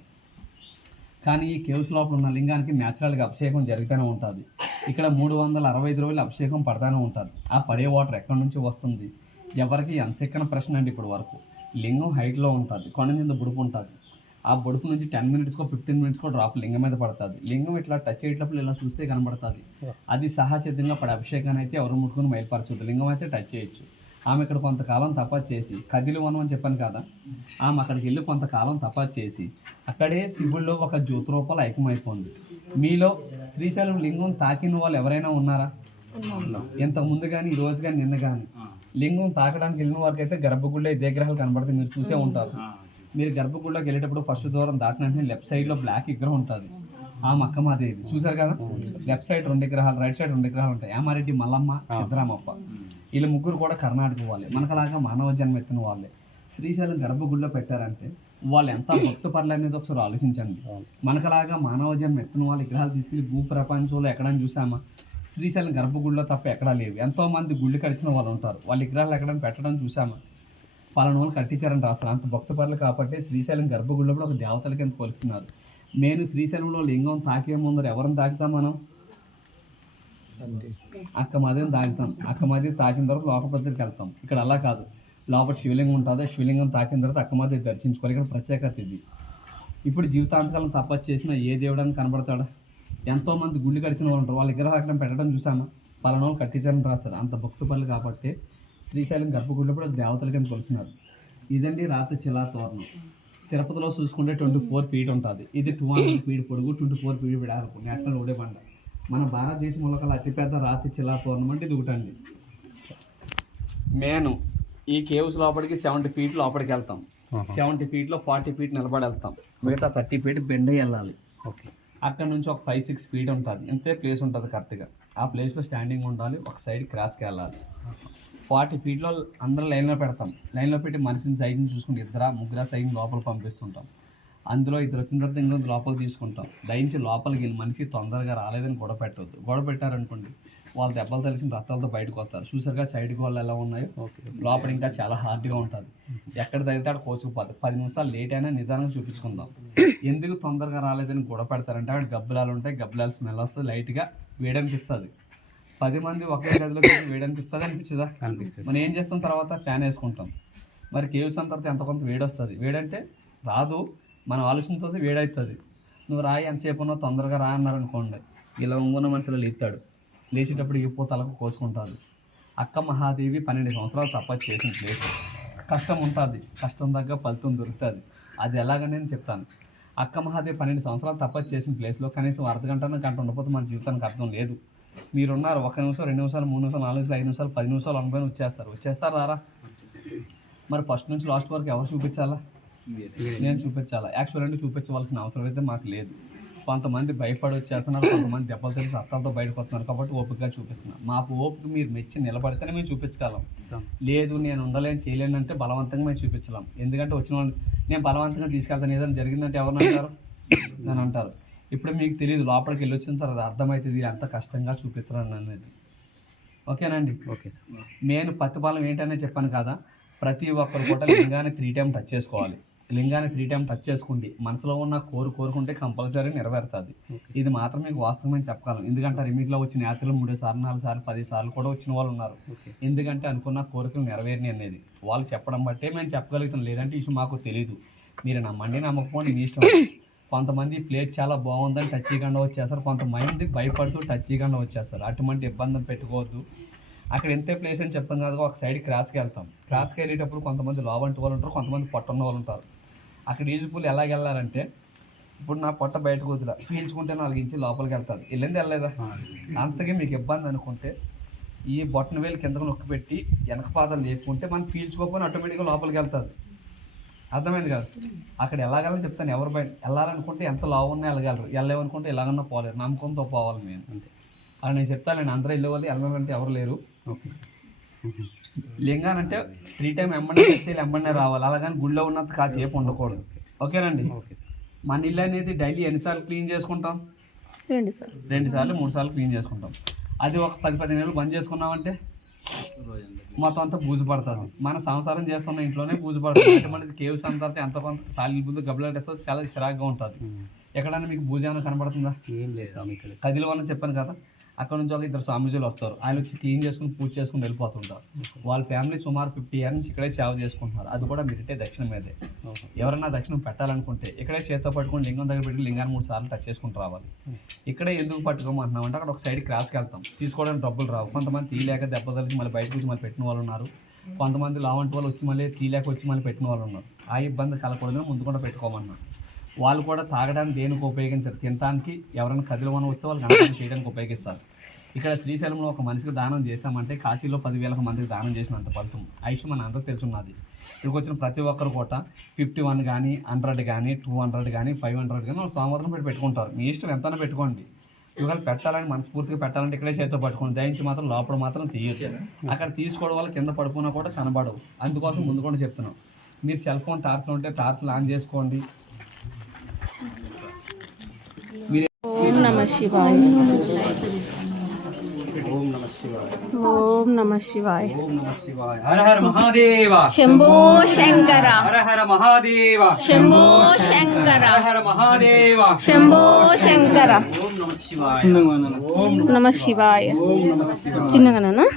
కానీ ఈ కేవ్స్ లోపల ఉన్న లింగానికి న్యాచురల్గా అభిషేకం జరుగుతూనే ఉంటుంది. ఇక్కడ 365 రోజులు అభిషేకం పడతానే ఉంటుంది. ఆ పడే వాటర్ ఎక్కడి నుంచి వస్తుంది, ఎవరికి ఎంతెక్కన ప్రశ్న అండి. ఇప్పుడు వరకు లింగం హైట్లో ఉంటుంది, కొండ మీద బుడుపు ఉంటుంది. ఆ బొడుపు నుంచి 10 మినిట్స్కో 15 మినిట్స్కో డ్రాప్ లింగం మీద పడుతుంది. లింగం ఇట్లా టచ్ అయ్యేటప్పుడు ఇలా చూస్తే కనబడుతుంది. అది సహసిద్ధంగా పడే అభిషేకాన్ని అయితే ఎవరు ముట్టుకుని మైలుపరచొద్దు, లింగం అయితే టచ్ చేయొచ్చు. ఆమె ఇక్కడ కొంతకాలం తపస్సు చేసి కదిలి వనం అని చెప్పాను కదా, ఆమె అక్కడికి వెళ్ళి కొంతకాలం తపస్సు చేసి అక్కడే శివుల్లో ఒక జ్యోతి రూపాలు ఐక్యమైపోయింది. మీలో శ్రీశైలం లింగం తాకిన వాళ్ళు ఎవరైనా ఉన్నారా? ఇంతకు ముందు కానీ ఈ రోజు కానీ నిన్న కానీ లింగం తాకడానికి వెళ్ళిన వారికి అయితే గర్భగుడిలో ఇదే గ్రహాలు కనబడితే మీరు చూసే ఉంటారు. మీరు గర్భగుడిలోకి వెళ్ళేటప్పుడు ఫస్ట్ దూరం దాటిన వెంటనే లెఫ్ట్ సైడ్లో బ్లాక్ విగ్రహం ఉంటుంది. ఆ అక్కమాదేవి చూసారు కదా, లెఫ్ట్ సైడ్ 2 విగ్రహాలు, రైట్ సైడ్ 2 విగ్రహాలు ఉంటాయి. యామారెడ్డి మల్లమ్మ, సిద్ధరామప్ప, వీళ్ళు ముగ్గురు కూడా కర్ణాటక వాళ్ళే, మనకలాగా మానవ జన్మ ఎత్తిన వాళ్ళే. శ్రీశైలం గర్భగుడిలో పెట్టారంటే వాళ్ళు ఎంత భక్తి పర్లు అనేది ఒకసారి ఆలోచించండి. మనకలాగా మానవ జన్మ ఎత్తిన వాళ్ళ విగ్రహాలు తీసుకెళ్ళి భూ ప్రపంచంలో ఎక్కడని చూసామా? శ్రీశైలం గర్భగుడిలో తప్ప ఎక్కడా లేవు. ఎంతోమంది గుళ్ళు కడిచిన వాళ్ళు ఉంటారు, వాళ్ళ విగ్రహాలు ఎక్కడని పెట్టడం చూసామా? పలానా వాళ్ళు కట్టించారంట. అసలు అంత భక్తి పర్లు కాబట్టి శ్రీశైలం గర్భగుడిలో కూడా ఒక దేవతల కింద కొలుస్తున్నారు. నేను శ్రీశైలంలో లింగం తాకే ముందర ఎవరిని తాకుతాం మనం? అక్కమాదేవిని తాకుతాం. అక్కమాదేవి తాకిన తర్వాత లోకపత్రికి వెళ్తాం. ఇక్కడ అలా కాదు, లోపల శివలింగం ఉంటుంది. శివలింగం తాకిన తర్వాత అక్కమాదేవి దర్శించుకోవాలి. ఇక్కడ ప్రత్యేకత ఇది. ఇప్పుడు జీవితాంతకాలం తపస్సు చేసిన ఏ దేవుడని కనబడతాడా? ఎంతోమంది గుళ్ళు కడిచిన వాళ్ళు ఉంటారు, వాళ్ళ విగ్రహాలు అక్కడ పెట్టడం చూసామా? పలానా వాళ్ళు కట్టించారని రాస్తారు. అంత భక్తి పనులు కాబట్టి శ్రీశైలం గర్భగుడిలో కూడా దేవతల కింద కొలుస్తున్నారు. ఇదండి రాతి శిలా తోరణం. తిరుపతిలో చూసుకుంటే 24 ఫీట్ ఉంటుంది. ఇది 200 ఫీట్ పొడుగు, 24 ఫీట్ వెడల్పు, నేషనల్ ఓడే బండ. మన భారతదేశంలో కల అతిపెద్ద రాతి శిలా తోరణం అంటే ఇది ఒకటండి. మేము ఈ కేవ్స్ లోపలికి 70 ఫీట్ లోపలికి వెళ్తాం. 70 ఫీట్లో 40 ఫీట్ నిలబడి వెళ్తాం, మిగతా 30 ఫీట్ బెండ్ వెళ్ళాలి. ఓకే, అక్కడ నుంచి ఒక 5-6 ఫీట్ ఉంటుంది, ఇంతే ప్లేస్ ఉంటుంది కరెక్ట్గా. ఆ ప్లేస్లో స్టాండింగ్ ఉండాలి, ఒక సైడ్ క్రాస్కి వెళ్ళాలి. 40 ఫీట్లో అందరూ లైన్లో పెడతాం. లైన్లో పెట్టి మనిషిని సైడ్ని చూసుకుంటే 2-3 సైడ్ని లోపల పంపిస్తుంటాం. అందులో 2 వచ్చిన తర్వాత ఇంకొంత లోపలికి తీసుకుంటాం. దయించి లోపలికి వెళ్ళి మనిషి తొందరగా రాలేదని గొడవ పెట్టవద్దు. గొడవ పెట్టారనుకోండి వాళ్ళు దెబ్బలు తెలిసిన రక్తాలతో బయటకు వస్తారు. చూసారుగా సైడ్కి వాళ్ళు ఎలా ఉన్నాయో, లోపల ఇంకా చాలా హార్డ్గా ఉంటుంది. ఎక్కడ తగిలితే అక్కడ కోసుకుపోతుంది. 10 నిమిషాలు లేట్ అయినా నిదానంగా చూపించుకుందాం. ఎందుకు తొందరగా రాలేదని గొడవ పెడతారంటే అక్కడ గబ్బిలాలు ఉంటాయి, గబ్బిలాలు స్మెల్ వస్తుంది, లైట్గా వేడనిపిస్తుంది. 10 మంది ఒకే గదిలో వేడనిపిస్తుంది, అనిపించదా? మనం ఏం చేస్తాం, తర్వాత ఫ్యాన్ వేసుకుంటాం. మరి కేవ్స్ అంత తర్వాత ఎంత కొంత వేడి వస్తుంది. వేడంటే రాదు, మనం ఆలోచనతో వేడవుతుంది. నువ్వు రాయి ఎంతసేపు ఉన్నావు, తొందరగా రా అన్నారనుకోండి, ఇలా ఉన్న మనుషులు లేస్తాడు, లేచేటప్పుడు ఇప్పో తలకు కోసుకుంటుంది. అక్క మహాదేవి 12 సంవత్సరాలు తపస్సు చేసిన ప్లేస్. కష్టం ఉంటుంది, కష్టం తగ్గ ఫలితం దొరుకుతుంది. అది ఎలాగని నేను చెప్తాను. అక్క మహాదేవి 12 సంవత్సరాలు తపస్సు చేసిన ప్లేస్లో కనీసం అర్ధగంట గంట ఉండకపోతే మన జీవితానికి అర్థం లేదు. మీరున్నారు 1 నిమిషం, 2 నిమిషాలు, 3 నిమిషాలు, 4 నిమిషాలు, 5 నిమిషాలు, 10 నిమిషాలు అనుభవం వచ్చేస్తారు రారా? మరి ఫస్ట్ నుంచి లాస్ట్ వరకు ఎవరు చూపించాలా? నేను చూపించాలా? యాక్చువల్ చూపించవలసిన అవసరం అయితే మాకు లేదు. కొంతమంది భయపడి వచ్చేస్తున్నారు, కొంతమంది దెబ్బలు తెలిసి రక్తాలతో బయటకు వస్తున్నారు కాబట్టి ఓపికగా చూపిస్తున్నాను. మా ఓపిక మీరు మెచ్చి నిలబడితేనే మేము చూపించగలం. లేదు నేను ఉండలేను చేయలేను అంటే బలవంతంగా మేము చూపించలేం. ఎందుకంటే వచ్చిన వాళ్ళు నేను బలవంతంగా తీసుకెళ్తాను, ఏదైనా జరిగిందంటే ఎవరిని అంటారు అని అంటారు. ఇప్పుడు మీకు తెలియదు, లోపలికి వెళ్ళి వచ్చిన తర్వాత అర్థమవుతుంది ఎంత కష్టంగా చూపిస్తున్నాను అనేది. ఓకేనండి. Okay sir. మెయిన్ పత్తిపాలెం ఏంటనే చెప్పాను కదా, ప్రతి ఒక్కరు కూడా లింగాన్ని 3 టైం టచ్ చేసుకోవాలి. లింగాన్ని 3 టైం టచ్ చేసుకుంటే మనసులో ఉన్న కోరుకుంటే కంపల్సరీ నెరవేరుతుంది. ఇది మాత్రం మీకు వాస్తవమని చెప్పగలను. ఎందుకంటే రిమిక్లో వచ్చిన యాత్రలు 3 సార్లు 4 సార్లు 10 సార్లు కూడా వచ్చిన వాళ్ళు ఉన్నారు. ఎందుకంటే అనుకున్న కోరికలు నెరవేరిని అనేది వాళ్ళు చెప్పడం బట్టే మేము చెప్పగలుగుతాం. లేదంటే ఇష్యూ మాకు తెలియదు. మీరు నమ్మండి నమ్మకపోండి మీ ఇష్టం. కొంతమంది ప్లేట్ చాలా బాగుందని టచ్ చేయకుండా వచ్చేస్తారు, కొంతమంది భయపడుతూ టచ్ చేయకుండా వచ్చేస్తారు. అటువంటి ఇబ్బంది పెట్టుకోవద్దు. అక్కడ ఎంతే ప్లేస్ అని చెప్పాం కదా, ఒక సైడ్ క్రాస్కి వెళ్తాం. క్రాస్కి వెళ్ళేటప్పుడు కొంతమంది లావంటి వాళ్ళు ఉంటారు, కొంతమంది పొట్ట ఉన్న వాళ్ళు ఉంటారు. అక్కడ ఈజుపుల్ ఎలాగ వెళ్ళాలంటే, ఇప్పుడు నా పొట్ట బయటకు వదిలా పీల్చుకుంటే 4 ఇంచులు లోపలికి వెళ్తుంది. వెళ్ళింది వెళ్ళలేదా? అంతగా మీకు ఇబ్బంది అనుకుంటే ఈ బొట్టన వేలు కిందకు నొక్కి పెట్టి వెనక పాదాలు లేపుకుంటే మనం పీల్చుకోకపోయినా ఆటోమేటిక్గా లోపలికి వెళ్తుంది. అర్థమైంది కదా? అక్కడ వెళ్ళగలని చెప్తాను. ఎవరు బయట వెళ్ళాలనుకుంటే ఎంత లావు ఉన్నా వెళ్ళగలరు, వెళ్ళలేమనుకుంటే ఎలాగన్నా పోలేరు. నమ్మకంతో పోవాలి మేము అంతే. అలా నేను చెప్తాను. నేను అందరూ వెళ్ళేవాళ్ళు, వెళ్ళాలంటే ఎవరు లేరు. ఓకే. లింగాన్ అంటే 3 టైం ఎంబడే వచ్చేది, ఎంబడే రావాలి. అలాగని గుళ్ళో ఉన్నంత కాసేపు ఉండకూడదు. ఓకేనండి. ఓకే. మన ఇల్లు అనేది డైలీ ఎన్నిసార్లు క్లీన్ చేసుకుంటాం? 2 సార్లు 2 సార్లు 3 సార్లు క్లీన్ చేసుకుంటాం. అది ఒక 10-15 నెలలు బంద్ చేసుకున్నామంటే మొత్తం అంతా బూజు పడుతుంది. మన సంసారం చేస్తున్న ఇంట్లోనే బూజు పడుతుంది. అటువంటిది కేవ్స్ అంతా ఎంత కొంత సాలిబుద్దు గబ్బులాట చాలా చిరాగ్గా ఉంటుంది. ఎక్కడైనా మీకు బూజు ఏమైనా కనబడుతుందా? ఏం లేదు స్వామి. ఇక్కడ కదిలి వాళ్ళని చెప్పాను కదా, అక్కడ నుంచి ఒక 2 స్వామీజీలు వస్తారు. ఆయన వచ్చి క్లీన్ చేసుకుని పూజ చేసుకుని వెళ్ళిపోతుంటారు. వాళ్ళ ఫ్యామిలీ సుమారు 50 years నుంచి ఇక్కడే సేవ చేసుకుంటున్నారు. అది కూడా మీరిటే దక్షిణ మీదే. ఎవరన్నా దక్షిణం పెట్టాలనుకుంటే ఇక్కడే చేత్తో పట్టుకుని లింగం దగ్గర పెట్టి లింగాన్ని 3 సార్లు టచ్ చేసుకుని రావాలి. ఇక్కడే ఎందుకు పట్టుకోమంటున్నాం అంటే, అక్కడ ఒక సైడ్ క్రాస్కి వెళ్తాం, తీసుకోవడానికి డబ్బులు రావు. కొంతమంది తీయలేక దెబ్బ తలిచి మళ్ళీ బయటకు వచ్చి మళ్ళీ పెట్టిన వాళ్ళు ఉన్నారు. కొంతమంది లావంటి వాళ్ళు వచ్చి మళ్ళీ తీయలేక వచ్చి మళ్ళీ పెట్టిన వాళ్ళు ఉన్నారు. ఆ ఇబ్బంది కలగకూడదని ముందు కూడా పెట్టుకోమన్నాం. వాళ్ళు కూడా తాగడానికి దేనికి ఉపయోగించారు, తినడానికి ఎవరైనా కదిలివనం వస్తే వాళ్ళు గణపతి చేయడానికి ఉపయోగిస్తారు. ఇక్కడ శ్రీశైలంలో ఒక మనిషికి దానం చేశామంటే కాశీలో 10,000 మందికి దానం చేసినంత ఫలితం. ఐషు మన అందరూ తెలుసున్నది. ఇక్కడికి వచ్చిన ప్రతి ఒక్కరు కూడా 51 కానీ 100 కానీ 200 కానీ 500 కానీ వాళ్ళు సోమవారం పెట్టుకుంటారు. మీ ఇష్టం ఎంతైనా పెట్టుకోండి. ఇవాళ పెట్టాలని మనస్ఫూర్తిగా పెట్టాలంటే ఇక్కడే చేతితో పట్టుకోండి. దయించి మాత్రం లోపల మాత్రం తీయచ్చు. అక్కడ తీసుకోవడం వల్ల కింద పడుకున్నా కూడా కనబడవు. అందుకోసం ముందు కూడా చెప్తున్నాం. మీరు సెల్ ఫోన్ టార్చ్లు ఉంటే టార్చ్లు ఆన్ చేసుకోండి. ఓం నమః శివాయ. ఓం నమః శివాయ. ఓం నమః శివాయ. ఓం నమః శివాయ. హర హర మహాదేవ. శంభో శంకర. హర హర మహాదేవ. శంభో శంకర. హర హర మహాదేవ. శంభో శంకర. ఓం నమః శివాయ. ఓం నమః శివాయ. ఓం నమః శివాయ. చిన్నగానా?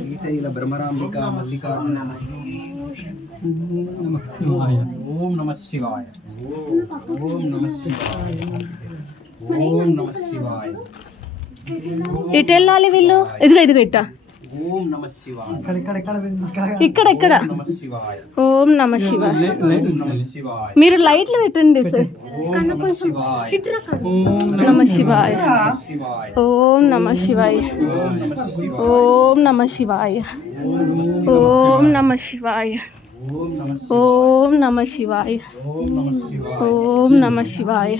శ్రీశైల భ్రమరాంబిక మల్లికార్జున నమః శివాయ. ఓం నమః శివాయ. ఓం నమః శివాయ. ఓం నమః శివాయ. ఇటు వెళ్ళాలి వీళ్ళు. ఇదిగో ఇట్ట. ఓం నమః శివాయ. ఇక్కడ నమః శివాయ. ఓం నమః శివాయ. ఓం నమః శివాయ. మీరు లైట్లు పెట్టండి సార్. ఓం నమః శివాయ. నమః శివాయ. శివాయ. ఓం నమః శివాయ. ఓం నమః శివాయ. ఓం నమః శివాయ. ఓం నమః శివాయ. ఓం నమః శివాయ.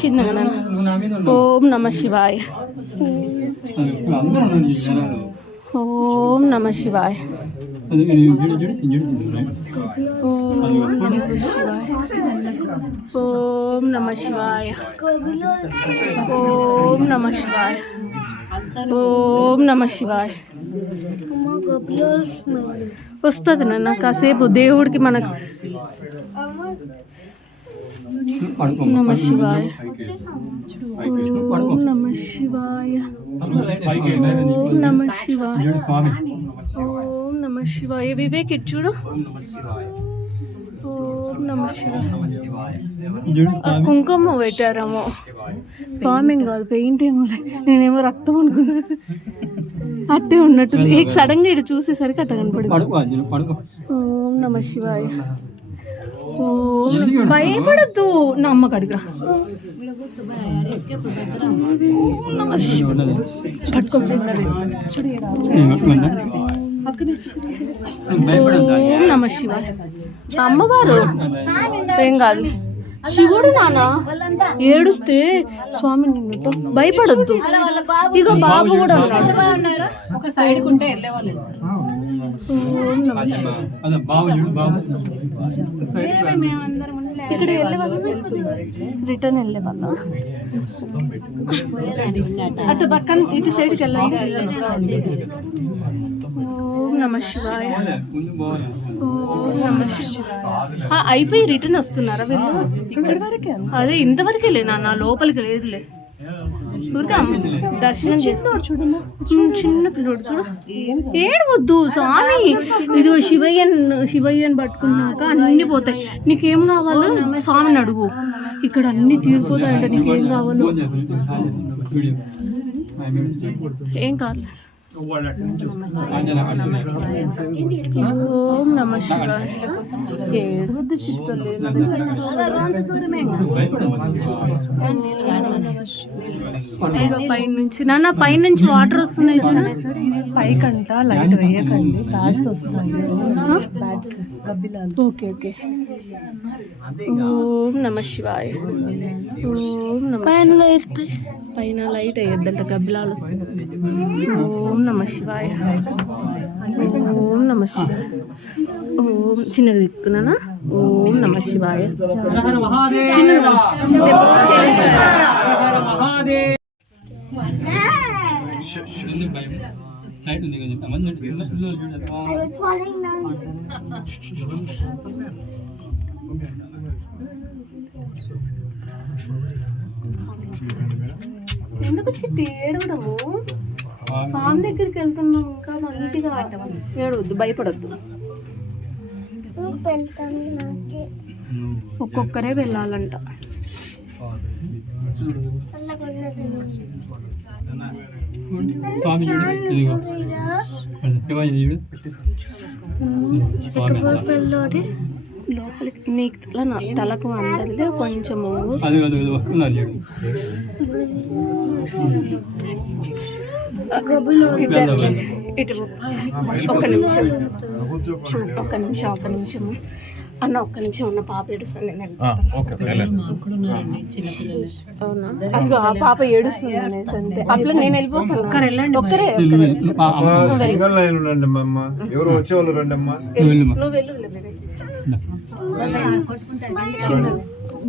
చిన్నగా. ఓం నమః శివాయ. ఓం నమః శివాయ. ఓం నమః శివాయ. ఓం నమః శివాయ. ఓం నమః శివాయ. వస్తుంది నాన్న కాసేపు దేవుడికి మనకు. నమః శివాయ. ఓం నమః శివాయ. ఓం నమః శివాయ. ఓం నమః శివాయ. వివేక్ ఇటు చూడు. ఓం నమః శివాయ. కుంకుమ పెట్టారేమో, ఫార్మింగ్ కాదు పెయింట్ ఏమో. నేనేమో రక్తం అనుకున్నా. అట్టే ఉన్నట్టు సడన్ గా ఇటు చూసేసరికి అట్ట కనపడింది. ఓం నమః శివాయ. ఓం భయపడద్దు, నా అమ్మకి అడిగిరా. ఓం నమః శివాయ. అమ్మవారు ఏం కాదు. శివుడు నాన్న ఏడుస్తే స్వామి నిన్నుతో భయపడొద్దు. ఇగో బాబు కూడా ఉన్నాడు. ఒక సైడ్ కుంటే వెళ్ళేవాళ్ళు. ఓం నమః శివాయ. ఇక్కడ వెళ్ళే వాళ్ళు రిటర్న్ వెళ్ళే వాళ్ళ అటు పక్కన ఇటు సైడ్కి వెళ్ళాలి. ఓం నమః శివాయ. ఓం నమః శివాయ. అయిపోయి రిటర్న్ వస్తున్నారా వీళ్ళు? ఇక్కడి వరకే. అదే ఇంతవరకే లే నాన్న, లోపలికి లేదులే. ఊరికే దర్శనం చేస్తాడు చూడమ్మా. చిన్న పిల్లోడు చూడు, ఏడవద్దు స్వామి. ఇది శివయ్యని పట్టుకున్నాక అన్ని పోతాయి. నీకేం కావాలో స్వామిని అడుగు, ఇక్కడ అన్ని తీరిపోతాయంట. నీకేం కావాలో ఏం కావాలి. ఓం నమః శివాయ. ఏడవద్దు చిట్టుతల్లి. పైనుంచి నాన్న, పైనుంచి వాటర్ వస్తున్నాయి చూడు. పైకంట లైట్ వేయకండి, బ్యాడ్స్ వస్తాయి. బ్యాడ్స్ గబ్బిలాలు. Okay okay. ఓం నమః శివాయ. ఓం నమః. పైన లైట్ అయ్యొద్దంట, గబ్బిలాలు వస్తుంది. ఓం నమః శివాయ. ఓం నమః శివాయ. ఓం చిన్నగా దిక్కున్నానా. ఓం నమః శివాయ. చిన్నగా ఎందుకు చిట్టి ఏడవడము? స్వామి దగ్గరికి వెళ్తున్నాం, ఇంకా మంచిగా ఏడవద్దు, భయపడద్దు. ఒక్కొక్కరే వెళ్ళాలంట. లోపలికి నీకు తలకు అందరిదే కొంచెము. ఇటు ఒక్క నిమిషం అన్న, ఒక్క నిమిషం ఉన్న పాప ఏడుస్తుంది. అవునా? అదిగో ఆ పాప ఏడుస్తుంది అనేసి అంతే. అట్లా నేను వెళ్ళిపోతాను. ఒక్కరే నువ్వు వెళ్ళు.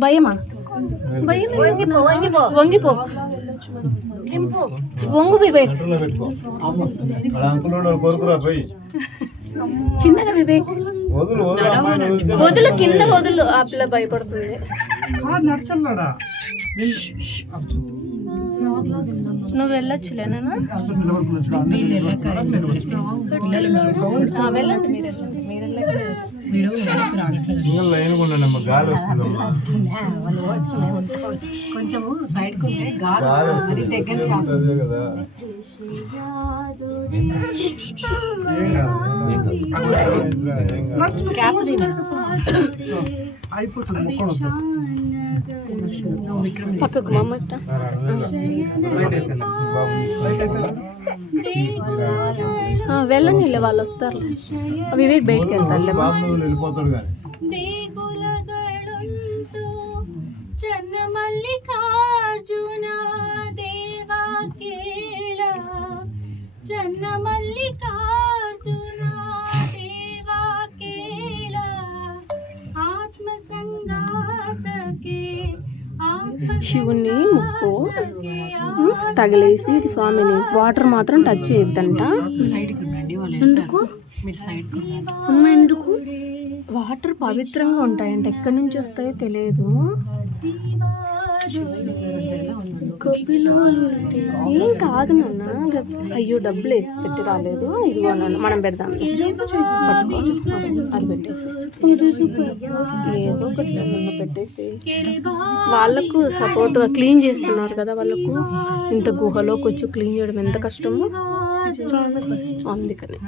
భయమా? వంగిపో వంగు వివేక్. చిన్నగా వివేక్ వదులు, కింద వదులు. ఆ పిల్ల భయపడుతుంది. నువ్వు వెళ్ళొచ్చులేనా? వెళ్ళండి మీరు. కొంచెము సైడ్ కుంటే గాలి దగ్గర పక్కకు మమ్మట. వెళ్ళని వాళ్ళు వస్తారు. వివేక్ బయటకు వెళ్తారు. చన్నమల్లికార్జున దేవా కేళ, చన్నమల్లికార్జున దేవా కేళ, ఆత్మసంగాతకే శివుని ముక్కు తగిలేసి ఇది స్వామిని వాటర్ మాత్రం టచ్ చేయొద్దంట. ఎందుకు వాటర్ పవిత్రంగా ఉంటాయంట. ఎక్కడి నుంచి వస్తాయో తెలియదు. ఏం కాదు నాన్న. అయ్యో డబ్బులు వేసి పెట్టి రాలేదు. ఇదిగో నాన్న, మనం పెడదాం. అది పెట్టేసి ఏదో ఒకటి పెట్టేసి వాళ్ళకు సపోర్ట్గా క్లీన్ చేస్తున్నారు కదా. వాళ్ళకు ఇంత గుహలోకి వచ్చి క్లీన్ చేయడం ఎంత కష్టమో, అందుకని.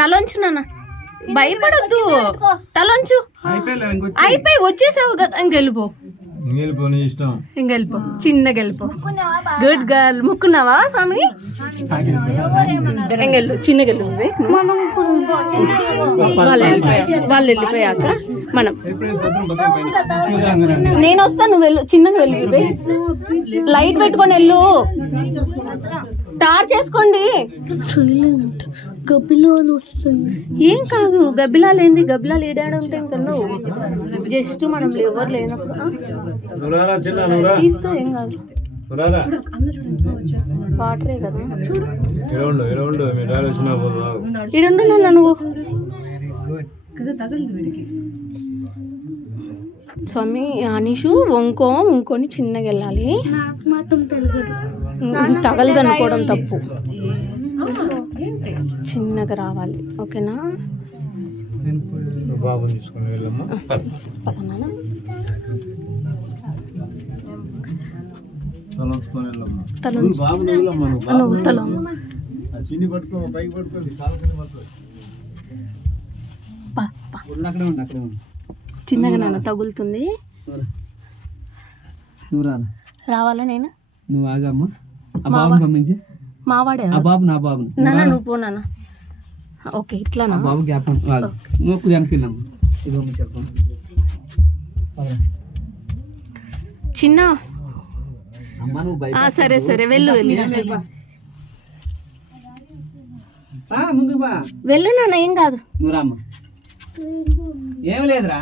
తలొంచు నాన్న, భయపడద్దు. తలొంచు. అయిపోయి వచ్చేసావు కదా, ఇంకెళ్ళిపో. ఇంకెళ్ళిపో, చిన్నగా వెళ్ళిపో. Good girl. ముక్కున్నావా స్వామి? ఇంకెళ్ళు, చిన్నగా వెళ్ళు. వాళ్ళు వెళ్ళిపోయాక మనం ఎప్పుడైనా భద్రం పైన నేను వస్తాను, నువ్వు వెళ్ళు, చిన్నగా వెళ్ళు బేబీ. లైట్ పెట్టుకొని వెళ్ళు, టార్చ్ చేసుకోండి. గబ్బిలాలు వస్తుంది. ఏం కాదు, గబ్బిలాలు ఏంది, గబ్బిలాలు ఏడాడు ఉంటాయి ఇంకా. జస్ట్ మనం ఎవరు లేనప్పుడు తీసుకో, ఏం కాదు. వాటరే కదా. ఇడుండు నాన్న నువ్వు. స్వామి అనీషు వంకొని చిన్నగా వెళ్ళాలి. తగలదు అనుకోవడం తప్పు, చిన్నగా రావాలి. ఓకేనా? బాబుని తీసుకుని వెళ్ళమ్మా. పదనాన్న నువ్వు తల చిన్ని పట్టుకో, పైకి పట్టుకోండి, కాలుకని పట్టుకోండి. అక్కడే ఉండి చిన్నగా నాన్న తగులుతుంది. నువ్వు రావాలా నేను? నువ్వు ఆగమ్మా. ఆ బాబుని పంపించి. మావాడే ఆ బాబు నా బాబు నాన్న, నువ్వు పో నాన్న. ఓకే ఇట్లానా? బాబు గ్యాప్ నువ్వు వెనక్కి వెళ్ళమ్మా. ఇదమ్మా చెప్పండి చిన్న. అమ్మా నువ్వు సరే సరే వెళ్ళు వెళ్ళు ముందు బా. వెళ్ళు నాన్న, ఏం కాదు. నువ్వు రామ్మా. ఏం లేదురా,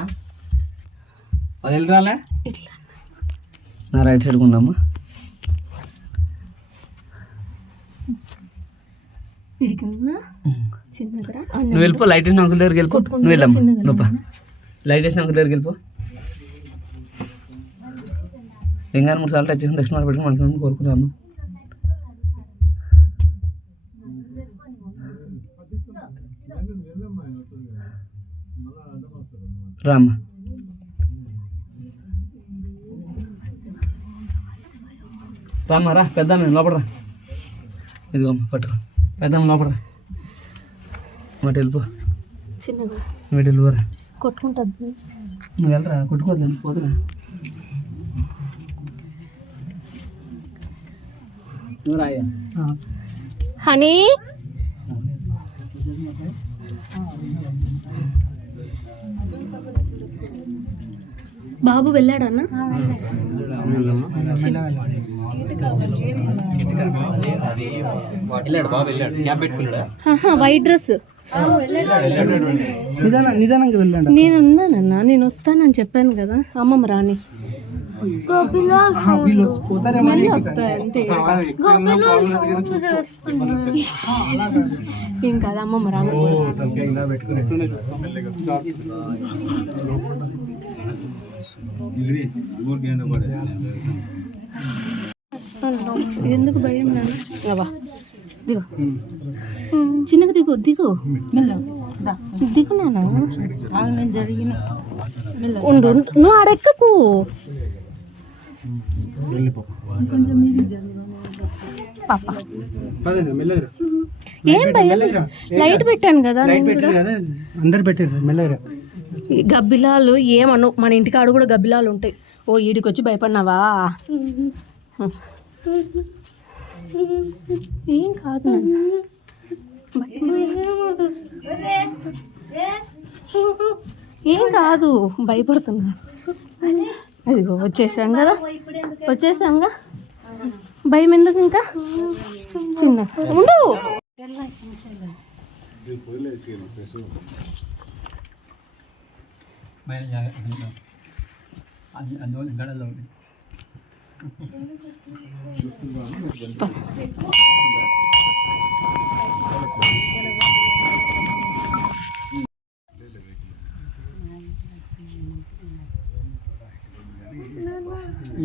అది వెళ్ళరాలే. ఇట్లా నా రైట్ సైడ్ ఉన్నామ్మా. చిన్నగా నువ్వు వెళ్ళిపో, లైట్ వేసిన అంకుల్ దగ్గరికి వెళ్ళిపో. నువ్వు వెళ్ళమ్మా, నువ్వు లైట్ వేసిన అంకుల్ దగ్గరికి వెళ్ళిపో. లింగాన్ని 3 సార్లు టచ్ చేసి దక్షిణ పెట్టుకుని మనకు కోరుకురామ్మా. రామ్మా. రామ్మా రా, పెద్దాన్ని లోపల రా. ఇదిగోమ్మా పట్టుకో, పెద్దమ్మ లోపల రా. మాట వెళ్ళిపో, చిన్నగా నువ్వు వెళ్ళిపోరా. కొట్టుకుంటుంది. నువ్వు వెళ్ళరా, కొట్టుకోవద్దు, పోతురా. నువ్వు రాయ్యా. హనీ బాబు వెళ్ళాడన్నా? White dress. నిదానంగా వెళ్ళండి. నేను ఉన్నానన్నా, నేను వస్తానని చెప్పాను కదా. అమ్మమ్మ రాని స్మెల్ వస్తాయి అంతే. ఏం కాదు, అమ్మమ్మ రాని. ఎందుకు భయం నాన్న? దిగు, చిన్నగా దిగు, దిగు దిగు నాన్న. ఉండు, నువ్వు ఆడెక్కకు. పాప ఏం భయం, లైట్ పెట్టాను కదా. అందరు పెట్టారు మెల్లగా. గబ్బిలాలు ఏమను, మన ఇంటికాడు కూడా గబ్బిలాలు ఉంటాయి. ఓ ఈడికి వచ్చి భయపడినావా? ఏం కాదు ఏం కాదు, భయపడుతున్నా. అదిగో వచ్చేసాం కదా, వచ్చేసాంగా. భయం ఎందుకు ఇంకా? చిన్న ఉండు.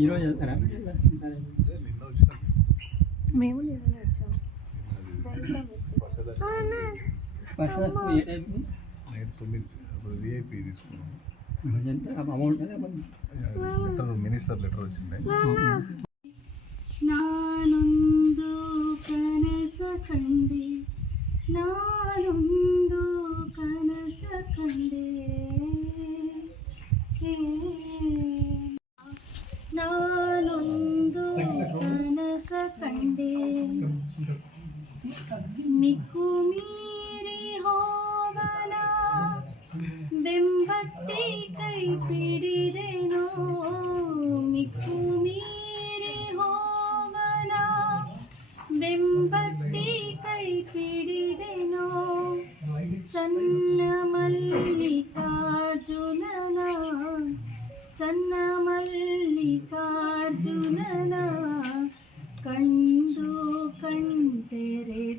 ఈరోజు వెళ్తారా? మేము మినిస్టర్ లెటర్ వచ్చింది. ನಾನೊಂದು ಕನಸ ಕಂಡೆ, ನಾನೊಂದು ಕನಸ ಕಂಡೆ, ನಾನೊಂದು ಕನಸ ಕಂಡೆ, ಮಿಕ್ಕು ಮೀರಿ ಹೋಗನ ಬೆಂಬತ್ತಿ ಕೈ ಪಿಡಿದೆನೋ ಮಿಕ್ಕು ಮೀರಿ ಹೋಗನ ಬೆಂಬತ್ತಿ ಕೈ ಪಿಡಿದೆನೋ ಚನ್ನ ಮಲ್ಲಿಕಾರ್ಜುನನ ಚನ್ನ ಮಲ್ಲಿಕಾರ್ಜುನನ ಕಂಡು ಕಣ್ತೆರೆದೆನವ್ವ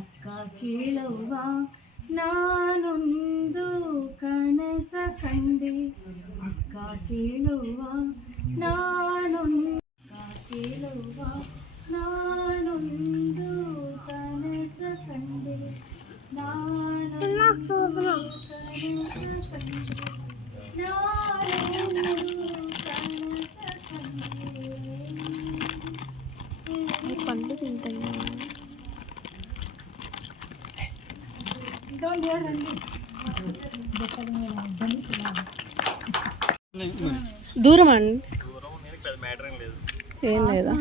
ಅಕ್ಕ ಕೇಳುವ ನಾನೊಂದು ಕನಸ ಕಂಡೆ ಅಕ್ಕ ಕೇಳುವ ನಾನೊಂದು ನಾನೊಂದು ಕನಸ ಕಂಡೆ ನಾನೊಂದು ಕನಸ ಕಂಡೆ పండు తింటాయి. దూరం అండి ఏం లేదా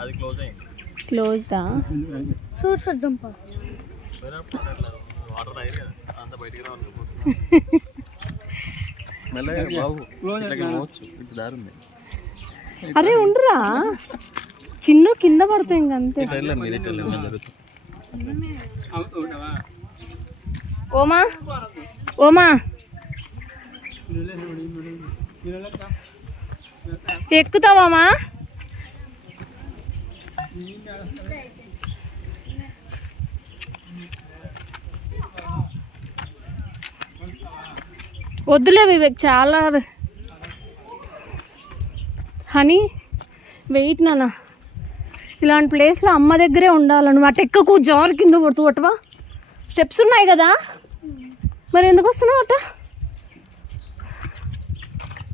అది క్లోజ్ అయింది. క్లోజ్డా వాటర్ తాగి అంత బయటికి రావాలి. మెల్లగా బాబు ఇట్లా పోవచ్చు. ఇటు దారి ఉంది. అరే ఉండరా చిన్న కింద పడతాయి ఇంకంతే. ఓమా ఓమా ఎక్కుతావామా? వద్దులే వివేక్, చాలా హనీ వెయిట్ నాన్న. ఇలాంటి ప్లేస్లో అమ్మ దగ్గరే ఉండాలి. నువ్వు అటు ఎక్కకు, జారు కింద పడుతూ పట్టవా. స్టెప్స్ ఉన్నాయి కదా, మరి ఎందుకు వస్తున్నావు అట్ట?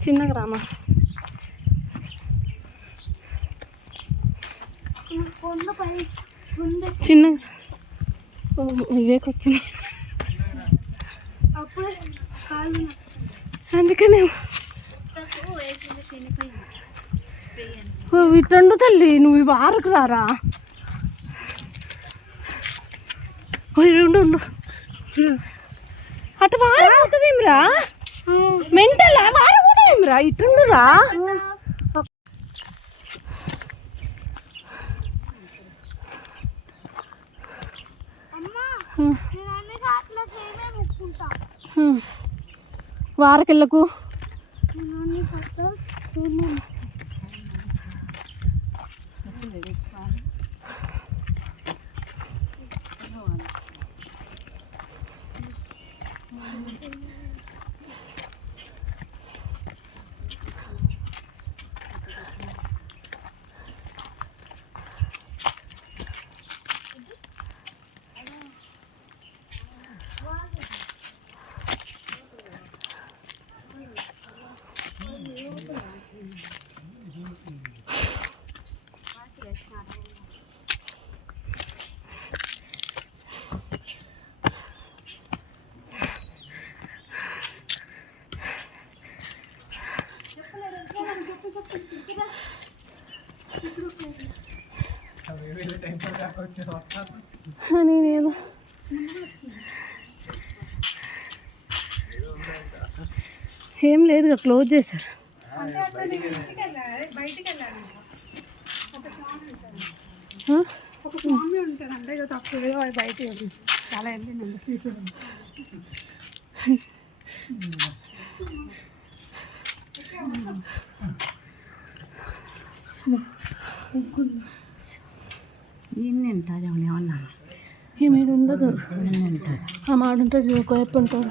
చిన్నగా రామా. చిన్నగా వివేక్ వచ్చింది అందుకనే ఇటండు తల్లి. నువ్వు ఇవి ఆరకు రారా. ఉండు అటు వారపోతావేమిరా, మెంటల్ వారపోతావేమిరా, ఇటుండురా. వారకెళ్ళకు. నేనేదో ఏం లేదుగా, క్లోజ్ చేశారు. ఒక స్వామి ఉంటారు అంటే తక్కువ బయట చాలా వెళ్ళిందండి ఫ్యూచర్. ఈయన ఉంటుంది ఏమన్నా ఏమేడు ఉండదు. ఆ మాడుంటాడు, ఒక వైపు ఉంటాడు.